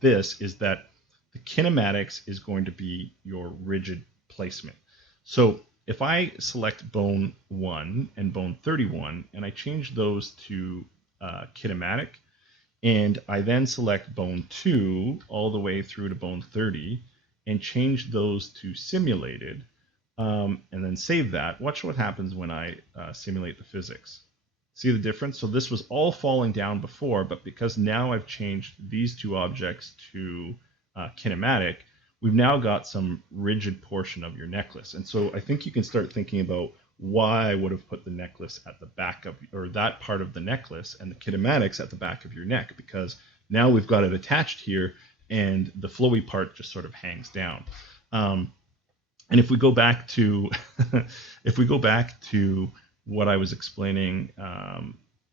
this is that the kinematics is going to be your rigid placement. So if I select bone 1 and bone 31 and I change those to kinematic, and I then select bone 2 all the way through to bone 30 and change those to simulated, and then save that, watch what happens when I simulate the physics. See the difference? So this was all falling down before, but because now I've changed these two objects to kinematic, we've now got some rigid portion of your necklace. And so I think you can start thinking about why I would have put the necklace at the back of, or that part of the necklace and the kinematics at the back of your neck, because now we've got it attached here and the flowy part just sort of hangs down. And if we go back to what I was explaining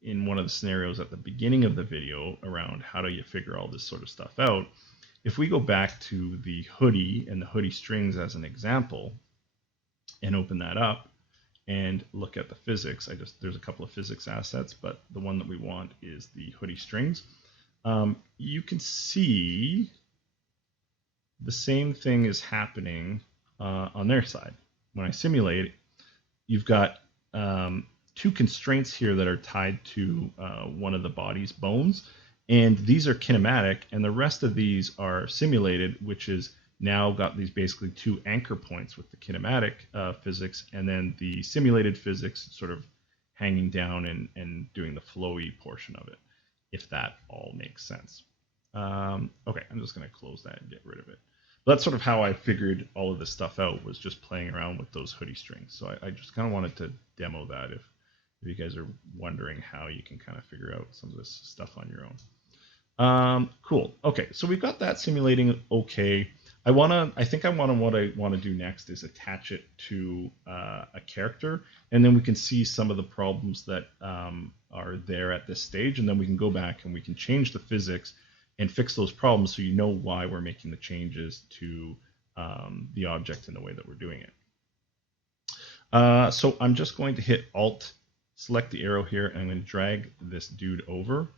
in one of the scenarios at the beginning of the video around how do you figure all this sort of stuff out, if we go back to the hoodie and the hoodie strings as an example and open that up and look at the physics, there's a couple of physics assets, but the one that we want is the hoodie strings. You can see the same thing is happening on their side. When I simulate, you've got two constraints here that are tied to one of the body's bones, and these are kinematic, and the rest of these are simulated, which is now got these basically 2 anchor points with the kinematic physics, and then the simulated physics sort of hanging down and doing the flowy portion of it, if that all makes sense. Okay, I'm just going to close that and get rid of it. But that's sort of how I figured all of this stuff out, was just playing around with those hoodie strings. So I just kind of wanted to demo that if you guys are wondering how you can kind of figure out some of this stuff on your own. Cool. Okay, so we've got that simulating okay. What I want to do next is attach it to a character, and then we can see some of the problems that are there at this stage, and then we can go back and we can change the physics and fix those problems so you know why we're making the changes to the object in the way that we're doing it. So I'm just going to hit Alt, select the arrow here, and I'm going to drag this dude over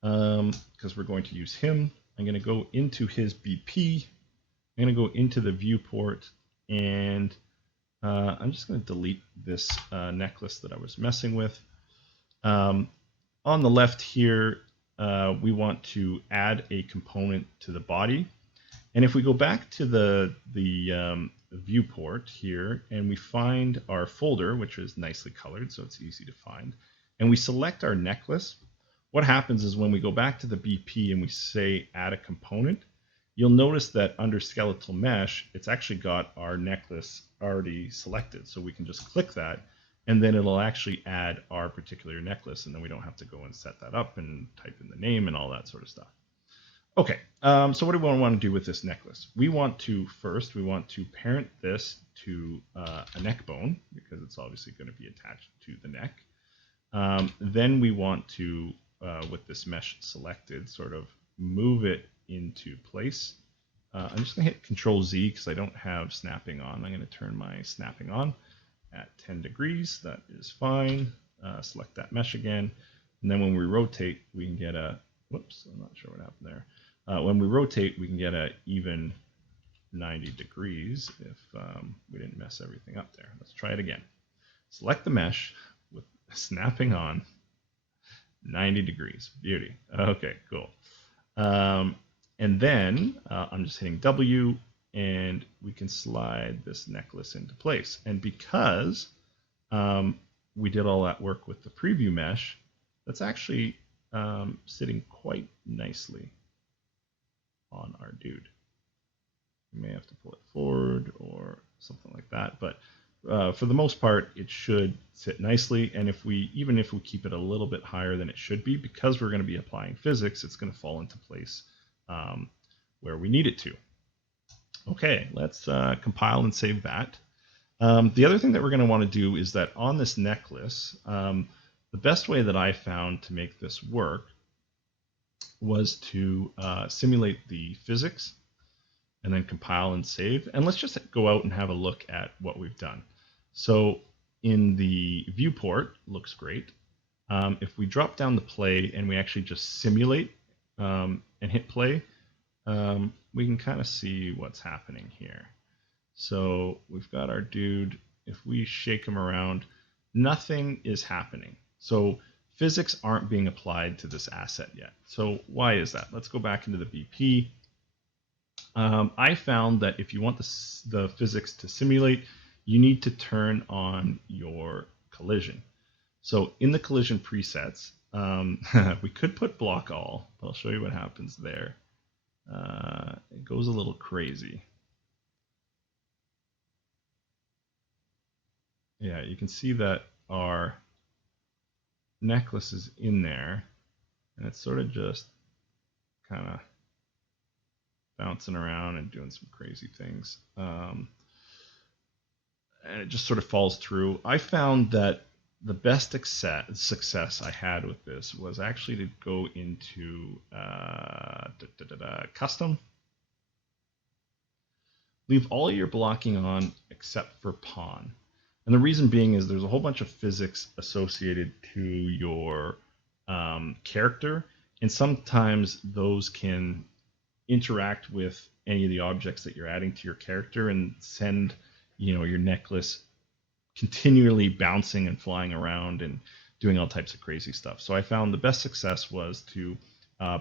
because we're going to use him. I'm going to go into his BP. I'm going to go into the viewport, and I'm just going to delete this necklace that I was messing with. On the left here, we want to add a component to the body. And if we go back to the viewport here, and we find our folder, which is nicely colored, so it's easy to find, and we select our necklace, what happens is when we go back to the BP and we say add a component, you'll notice that under skeletal mesh, it's actually got our necklace already selected. So we can just click that, and then it'll actually add our particular necklace, and then we don't have to go and set that up and type in the name and all that sort of stuff. Okay, so what do we want to do with this necklace? We want to parent this to a neck bone, because it's obviously going to be attached to the neck. Then we want to, with this mesh selected, sort of move it into place. I'm just going to hit Control Z because I don't have snapping on. I'm going to turn my snapping on at 10 degrees. That is fine. Select that mesh again. And then when we rotate, we can get a, whoops, I'm not sure what happened there. When we rotate, we can get a even 90 degrees if we didn't mess everything up there. Let's try it again. Select the mesh with snapping on, 90 degrees. Beauty. Okay, cool. And then I'm just hitting W, and we can slide this necklace into place. And because we did all that work with the preview mesh, that's actually sitting quite nicely on our dude. We may have to pull it forward or something like that, but for the most part, it should sit nicely. And even if we keep it a little bit higher than it should be, because we're going to be applying physics, it's going to fall into place where we need it to. Okay, let's compile and save that. The other thing that we're going to want to do is that on this necklace, the best way that I found to make this work was to simulate the physics and then compile and save. And let's just go out and have a look at what we've done. So in the viewport, looks great. If we drop down the play and we actually just simulate and hit play, we can kind of see what's happening here. So we've got our dude. If we shake him around, nothing is happening. So physics aren't being applied to this asset yet. So why is that? Let's go back into the BP. I found that if you want the physics to simulate, you need to turn on your collision. So in the collision presets, we could put block all, but I'll show you what happens there. It goes a little crazy. Yeah, you can see that our necklace is in there, and it's sort of just kind of bouncing around and doing some crazy things. And it just sort of falls through. I found that the best success I had with this was actually to go into custom. Leave all your blocking on except for pawn. And the reason being is there's a whole bunch of physics associated to your character, and sometimes those can interact with any of the objects that you're adding to your character and send, your necklace continually bouncing and flying around and doing all types of crazy stuff. So I found the best success was to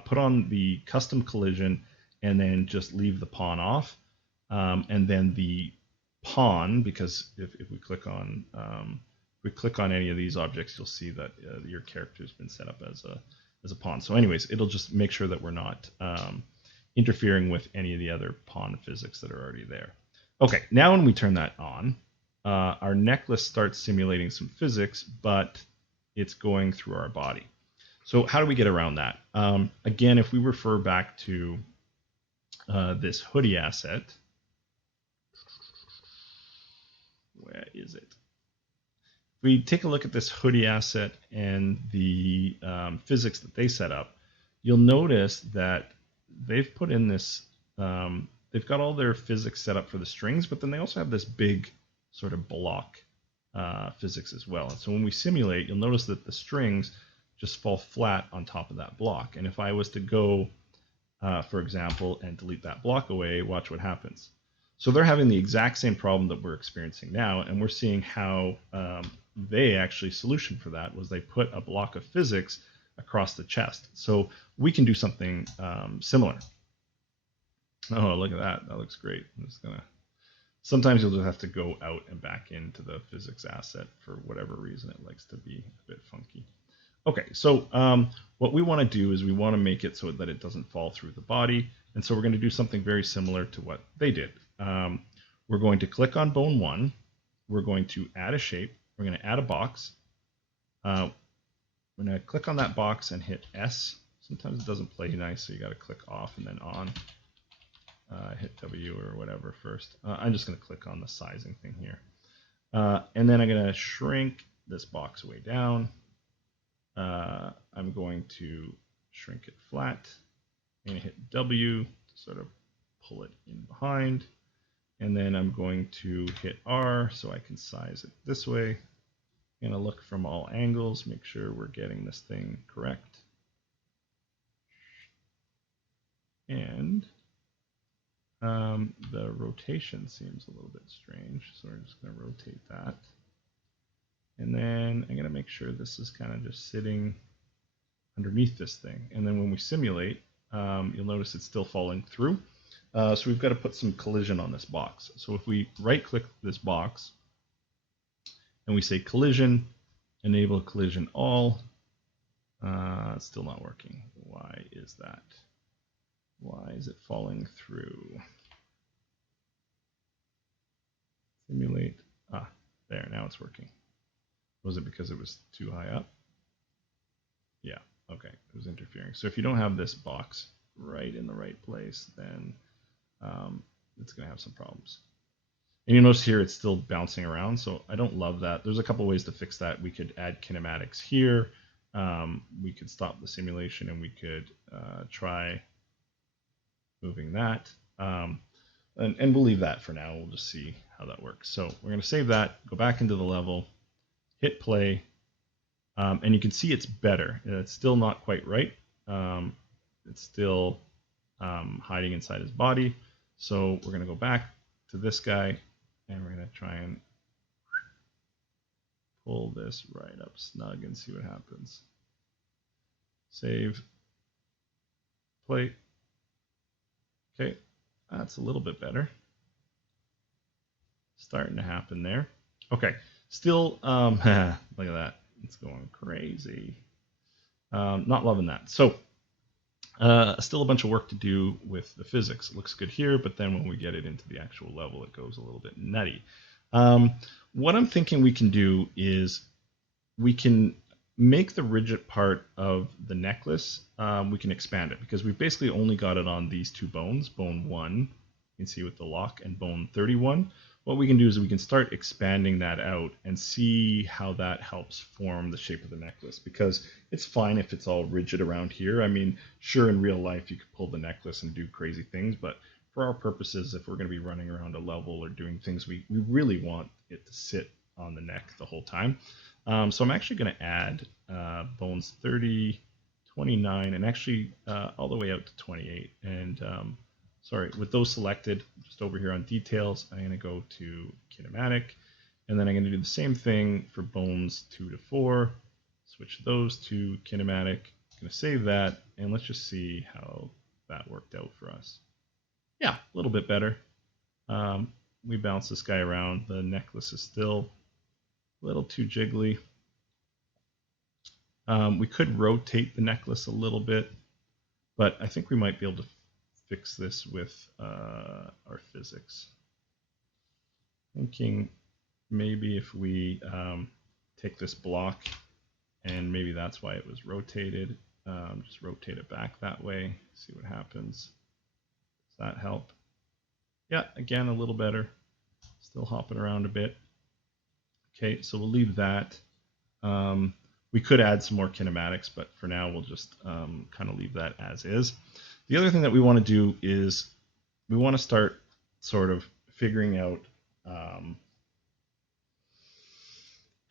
put on the custom collision and then just leave the pawn off. and then the pawn, because if we click on any of these objects, you'll see that your character has been set up as a pawn. So anyways, it'll just make sure that we're not interfering with any of the other pawn physics that are already there. Okay, now when we turn that on, our necklace starts simulating some physics, but it's going through our body. So how do we get around that? Again, if we refer back to this hoodie asset, where is it? We take a look at this hoodie asset and the physics that they set up, you'll notice that they've put in this, they've got all their physics set up for the strings, but then they also have this big sort of block physics as well. And so when we simulate, you'll notice that the strings just fall flat on top of that block. And if I was to go, for example, and delete that block away, watch what happens. So they're having the exact same problem that we're experiencing now, and we're seeing how they actually solution for that was they put a block of physics across the chest. So we can do something similar. Oh, look at that. That looks great. I'm just gonna. Sometimes you'll just have to go out and back into the physics asset for whatever reason. It likes to be a bit funky. Okay, so what we want to do is we want to make it so that it doesn't fall through the body. And so we're going to do something very similar to what they did. We're going to click on bone 1. We're going to add a shape. We're going to add a box. We're going to click on that box and hit S. Sometimes it doesn't play nice, so you got to click off and then on. Hit W or whatever first. I'm just going to click on the sizing thing here. And then I'm going to shrink this box way down. I'm going to shrink it flat. I'm going to hit W to sort of pull it in behind. And then I'm going to hit R so I can size it this way. I'm going to look from all angles, make sure we're getting this thing correct. And the rotation seems a little bit strange, so we're just going to rotate that. And then I'm going to make sure this is kind of just sitting underneath this thing. And then when we simulate, you'll notice it's still falling through. So we've got to put some collision on this box. So if we right-click this box and we say collision, enable collision all, it's still not working. Why is that? Why is it falling through? Simulate. Ah, there, now it's working. Was it because it was too high up? Yeah, okay, it was interfering. So if you don't have this box right in the right place, then it's going to have some problems. And you notice here it's still bouncing around, so I don't love that. There's a couple ways to fix that. We could add kinematics here. We could stop the simulation and we could try moving that. And we'll leave that for now. We'll just see how that works. So we're going to save that, go back into the level, hit play, and you can see it's better. It's still not quite right. It's still hiding inside his body. So we're going to go back to this guy, and we're going to try and pull this right up snug and see what happens. Save, play. Okay, that's a little bit better. Starting to happen there. Okay, still, look at that. It's going crazy. Not loving that. So, still a bunch of work to do with the physics. It looks good here, but then when we get it into the actual level, it goes a little bit nutty. What I'm thinking we can do is we can make the rigid part of the necklace, we can expand it because we've basically only got it on these two bones, bone 1, you can see with the lock, and bone 31. What we can do is we can start expanding that out and see how that helps form the shape of the necklace, because it's fine if it's all rigid around here. I mean, sure, in real life you could pull the necklace and do crazy things, but for our purposes, if we're going to be running around a level or doing things, we really want it to sit on the neck the whole time. So I'm actually going to add bones 30, 29, and actually all the way out to 28. And sorry, with those selected, just over here on details, I'm going to go to kinematic, and then I'm going to do the same thing for bones 2 to 4. Switch those to kinematic. I'm going to save that, and let's just see how that worked out for us. Yeah, a little bit better. We bounce this guy around. The necklace is still a little too jiggly. We could rotate the necklace a little bit, but I think we might be able to fix this with our physics. Thinking maybe if we take this block, and maybe that's why it was rotated. Just rotate it back that way, see what happens. Does that help? Yeah, again, a little better. Still hopping around a bit. Okay, so we'll leave that. We could add some more kinematics, but for now we'll just kind of leave that as is. The other thing that we want to do is we want to start sort of figuring out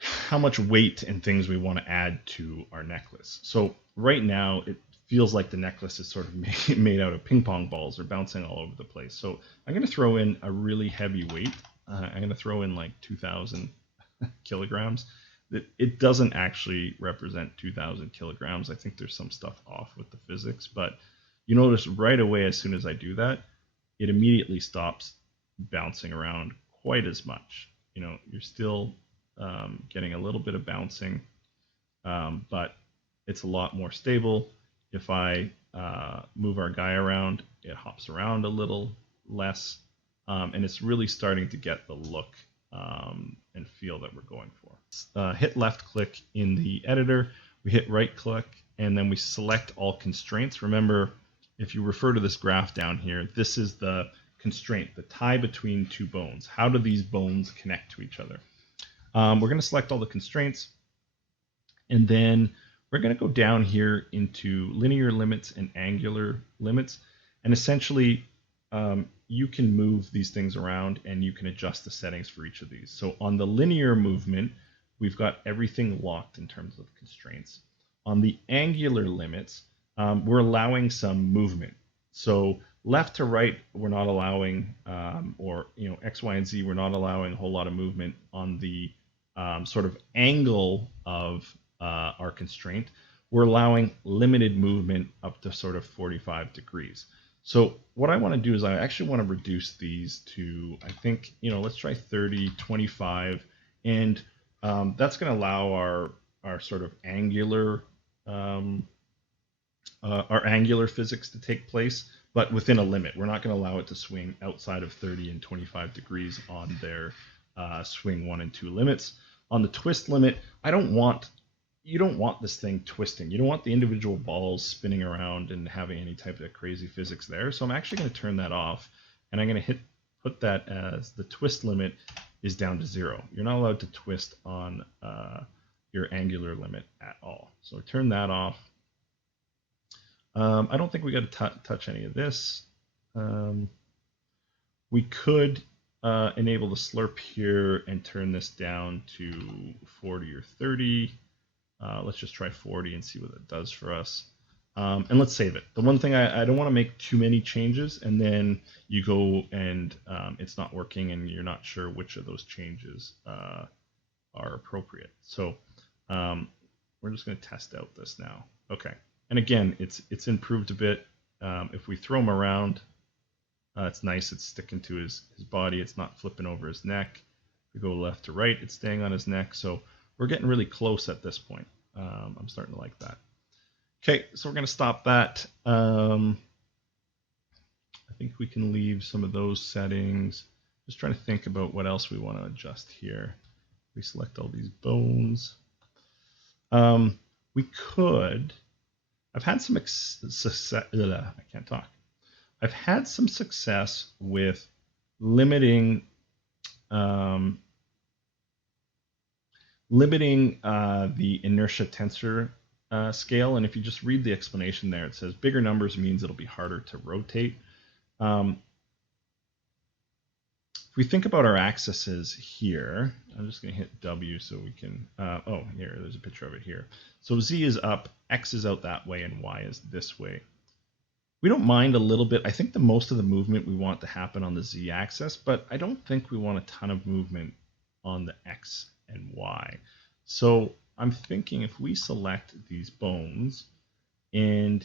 how much weight and things we want to add to our necklace. So right now it feels like the necklace is sort of made out of ping pong balls or bouncing all over the place. So I'm going to throw in a really heavy weight. I'm going to throw in like 2,000 kilograms. It doesn't actually represent 2,000 kilograms. I think there's some stuff off with the physics, but you notice right away as soon as I do that, it immediately stops bouncing around quite as much. You know, you're still getting a little bit of bouncing, but it's a lot more stable. If I move our guy around, it hops around a little less, and it's really starting to get the look and feel that we're going for. Hit left click in the editor, we hit right click, and then we select all constraints. Remember, if you refer to this graph down here, this is the constraint, the tie between two bones. How do these bones connect to each other? We're going to select all the constraints, and then we're going to go down here into linear limits and angular limits, and essentially you can move these things around and you can adjust the settings for each of these. So on the linear movement, we've got everything locked in terms of constraints. On the angular limits, we're allowing some movement. So left to right, we're not allowing, or X, Y, and Z, we're not allowing a whole lot of movement. On the sort of angle of our constraint, we're allowing limited movement up to sort of 45 degrees. So what I want to do is I actually want to reduce these to, I think, let's try 30, 25, and that's going to allow our sort of angular physics to take place, but within a limit. We're not going to allow it to swing outside of 30 and 25 degrees on their swing 1 and 2 limits. On the twist limit, you don't want this thing twisting. You don't want the individual balls spinning around and having any type of crazy physics there. So I'm actually going to turn that off, and I'm going to put that as the twist limit is down to 0. You're not allowed to twist on your angular limit at all. So turn that off. I don't think we got to touch any of this. We could enable the slurp here and turn this down to 40 or 30. Let's just try 40 and see what it does for us. And let's save it. The one thing I don't want to make too many changes, and then you go and it's not working and you're not sure which of those changes are appropriate. So we're just going to test out this now. Okay. And again, it's improved a bit. If we throw him around, it's nice. It's sticking to his body. It's not flipping over his neck. If we go left to right, it's staying on his neck. So we're getting really close at this point. I'm starting to like that. Okay, so we're going to stop that. I think we can leave some of those settings. Just trying to think about what else we want to adjust here. We select all these bones. We could. I've had some success. I can't talk. I've had some success with limiting the inertia tensor scale, and if you just read the explanation there, it says bigger numbers means it'll be harder to rotate. If we think about our axes here, I'm just going to hit W so we can, oh, here, there's a picture of it here. So Z is up, X is out that way, and Y is this way. We don't mind a little bit. I think the most of the movement we want to happen on the Z axis, but I don't think we want a ton of movement on the X and Y. So I'm thinking if we select these bones and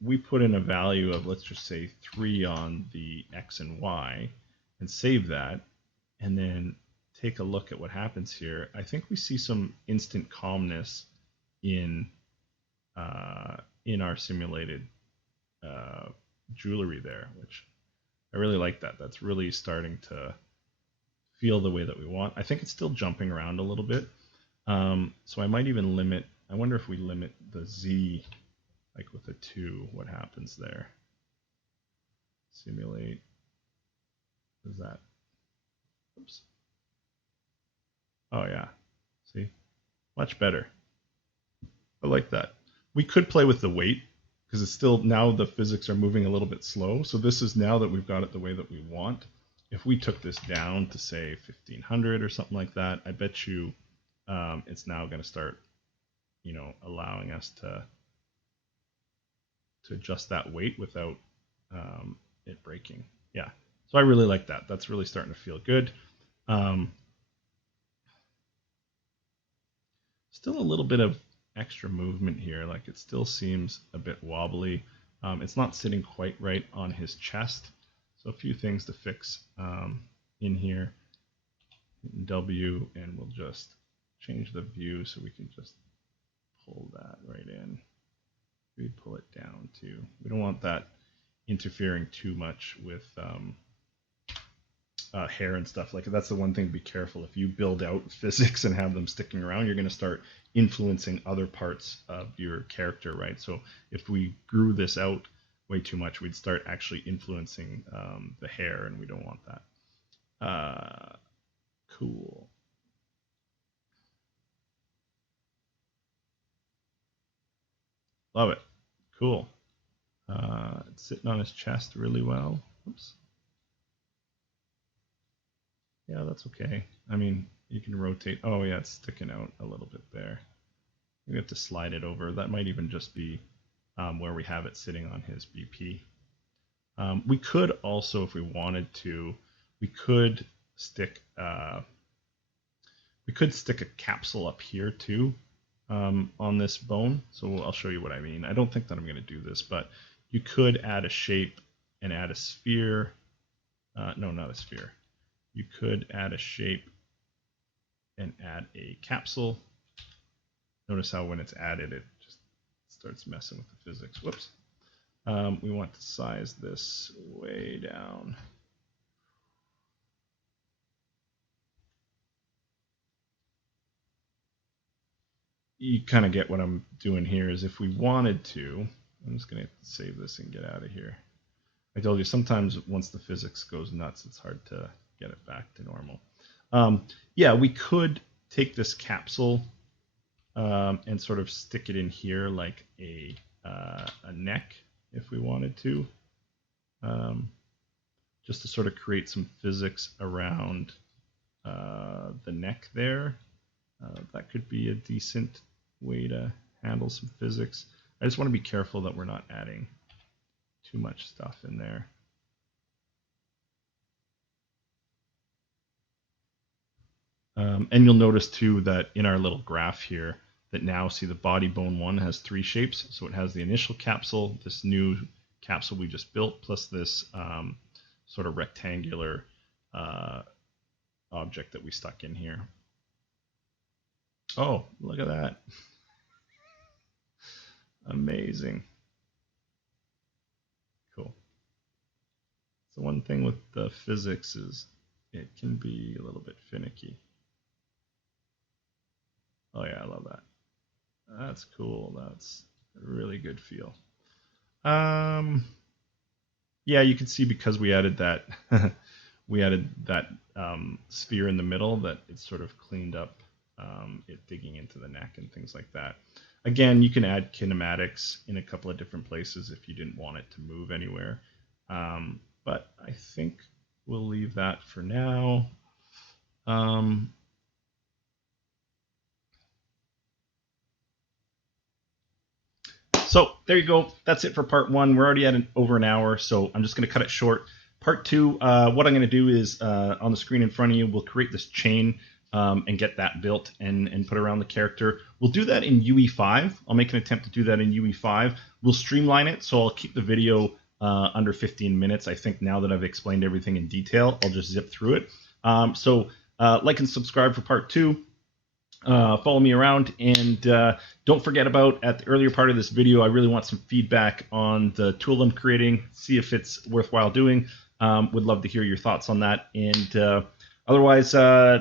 we put in a value of, let's just say 3 on the X and Y, and save that, and then take a look at what happens here, I think we see some instant calmness in our simulated jewelry there, which I really like that. That's really starting to feel the way that we want. I think it's still jumping around a little bit. So I might even limit, I wonder if we limit the Z, like with a 2, what happens there? Simulate, is that, oops. Oh yeah, see, much better. I like that. We could play with the weight, because it's still, now the physics are moving a little bit slow. So this is now that we've got it the way that we want. If we took this down to say 1500 or something like that, I bet you it's now going to start, allowing us to adjust that weight without it breaking. Yeah, so I really like that. That's really starting to feel good. Still a little bit of extra movement here, like it still seems a bit wobbly. It's not sitting quite right on his chest, so a few things to fix in here. W, and we'll just change the view so we can just pull that right in. We pull it down too. We don't want that interfering too much with hair and stuff. Like, that's the one thing to be careful. If you build out physics and have them sticking around, you're going to start influencing other parts of your character, right? So if we grew this out way too much, we'd start actually influencing the hair, and we don't want that. Cool. Love it. Cool. It's sitting on his chest really well. Oops. Yeah, that's okay. I mean, you can rotate. Oh yeah, it's sticking out a little bit there. We have to slide it over. That might even just be where we have it sitting on his BP. We could also, if we wanted to, we could stick a capsule up here too on this bone. So I'll show you what I mean. I don't think that I'm going to do this, but you could add a shape and add a sphere. No, not a sphere. You could add a shape and add a capsule. Notice how when it's added, it just starts messing with the physics. Whoops. We want to size this way down. You kind of get what I'm doing here. Is if we wanted to, I'm just going to save this and get out of here. I told you sometimes once the physics goes nuts, it's hard to get it back to normal. Yeah, we could take this capsule and sort of stick it in here like a neck if we wanted to, just to sort of create some physics around the neck there. That could be a decent way to handle some physics. I just want to be careful that we're not adding too much stuff in there. And you'll notice too that in our little graph here, that now see the body bone 1 has 3 shapes. So it has the initial capsule, this new capsule we just built, plus this sort of rectangular object that we stuck in here. Oh, look at that. Amazing. Cool. So one thing with the physics is it can be a little bit finicky. Oh yeah, I love that. That's cool. That's a really good feel. Yeah, you can see because we added that sphere in the middle that it's sort of cleaned up it digging into the neck and things like that. Again, you can add kinematics in a couple of different places if you didn't want it to move anywhere. But I think we'll leave that for now. So there you go. That's it for part 1. We're already at over an hour, so I'm just going to cut it short. Part 2, what I'm going to do is on the screen in front of you, we'll create this chain and get that built and put around the character. We'll do that in UE5. I'll make an attempt to do that in UE5. We'll streamline it, so I'll keep the video under 15 minutes. I think now that I've explained everything in detail, I'll just zip through it. So like and subscribe for part 2. Follow me around, and don't forget about, at the earlier part of this video, I really want some feedback on the tool I'm creating, see if it's worthwhile doing. Would love to hear your thoughts on that. And otherwise,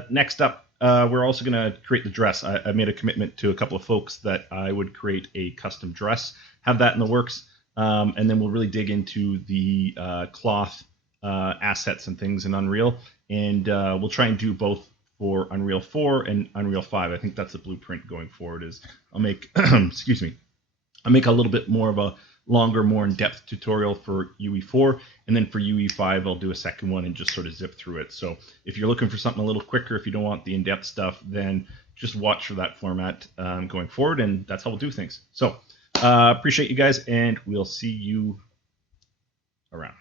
next up, we're also going to create the dress. I made a commitment to a couple of folks that I would create a custom dress, have that in the works, and then we'll really dig into the cloth assets and things in Unreal, and we'll try and do both for Unreal 4 and Unreal 5. I think that's the blueprint going forward. Is I'll make excuse me, I'll make a little bit more of a longer, more in-depth tutorial for UE4, and then for UE5 I'll do a second one and just sort of zip through it. So if you're looking for something a little quicker, if you don't want the in-depth stuff, then just watch for that format going forward, and that's how we'll do things. So appreciate you guys, and we'll see you around.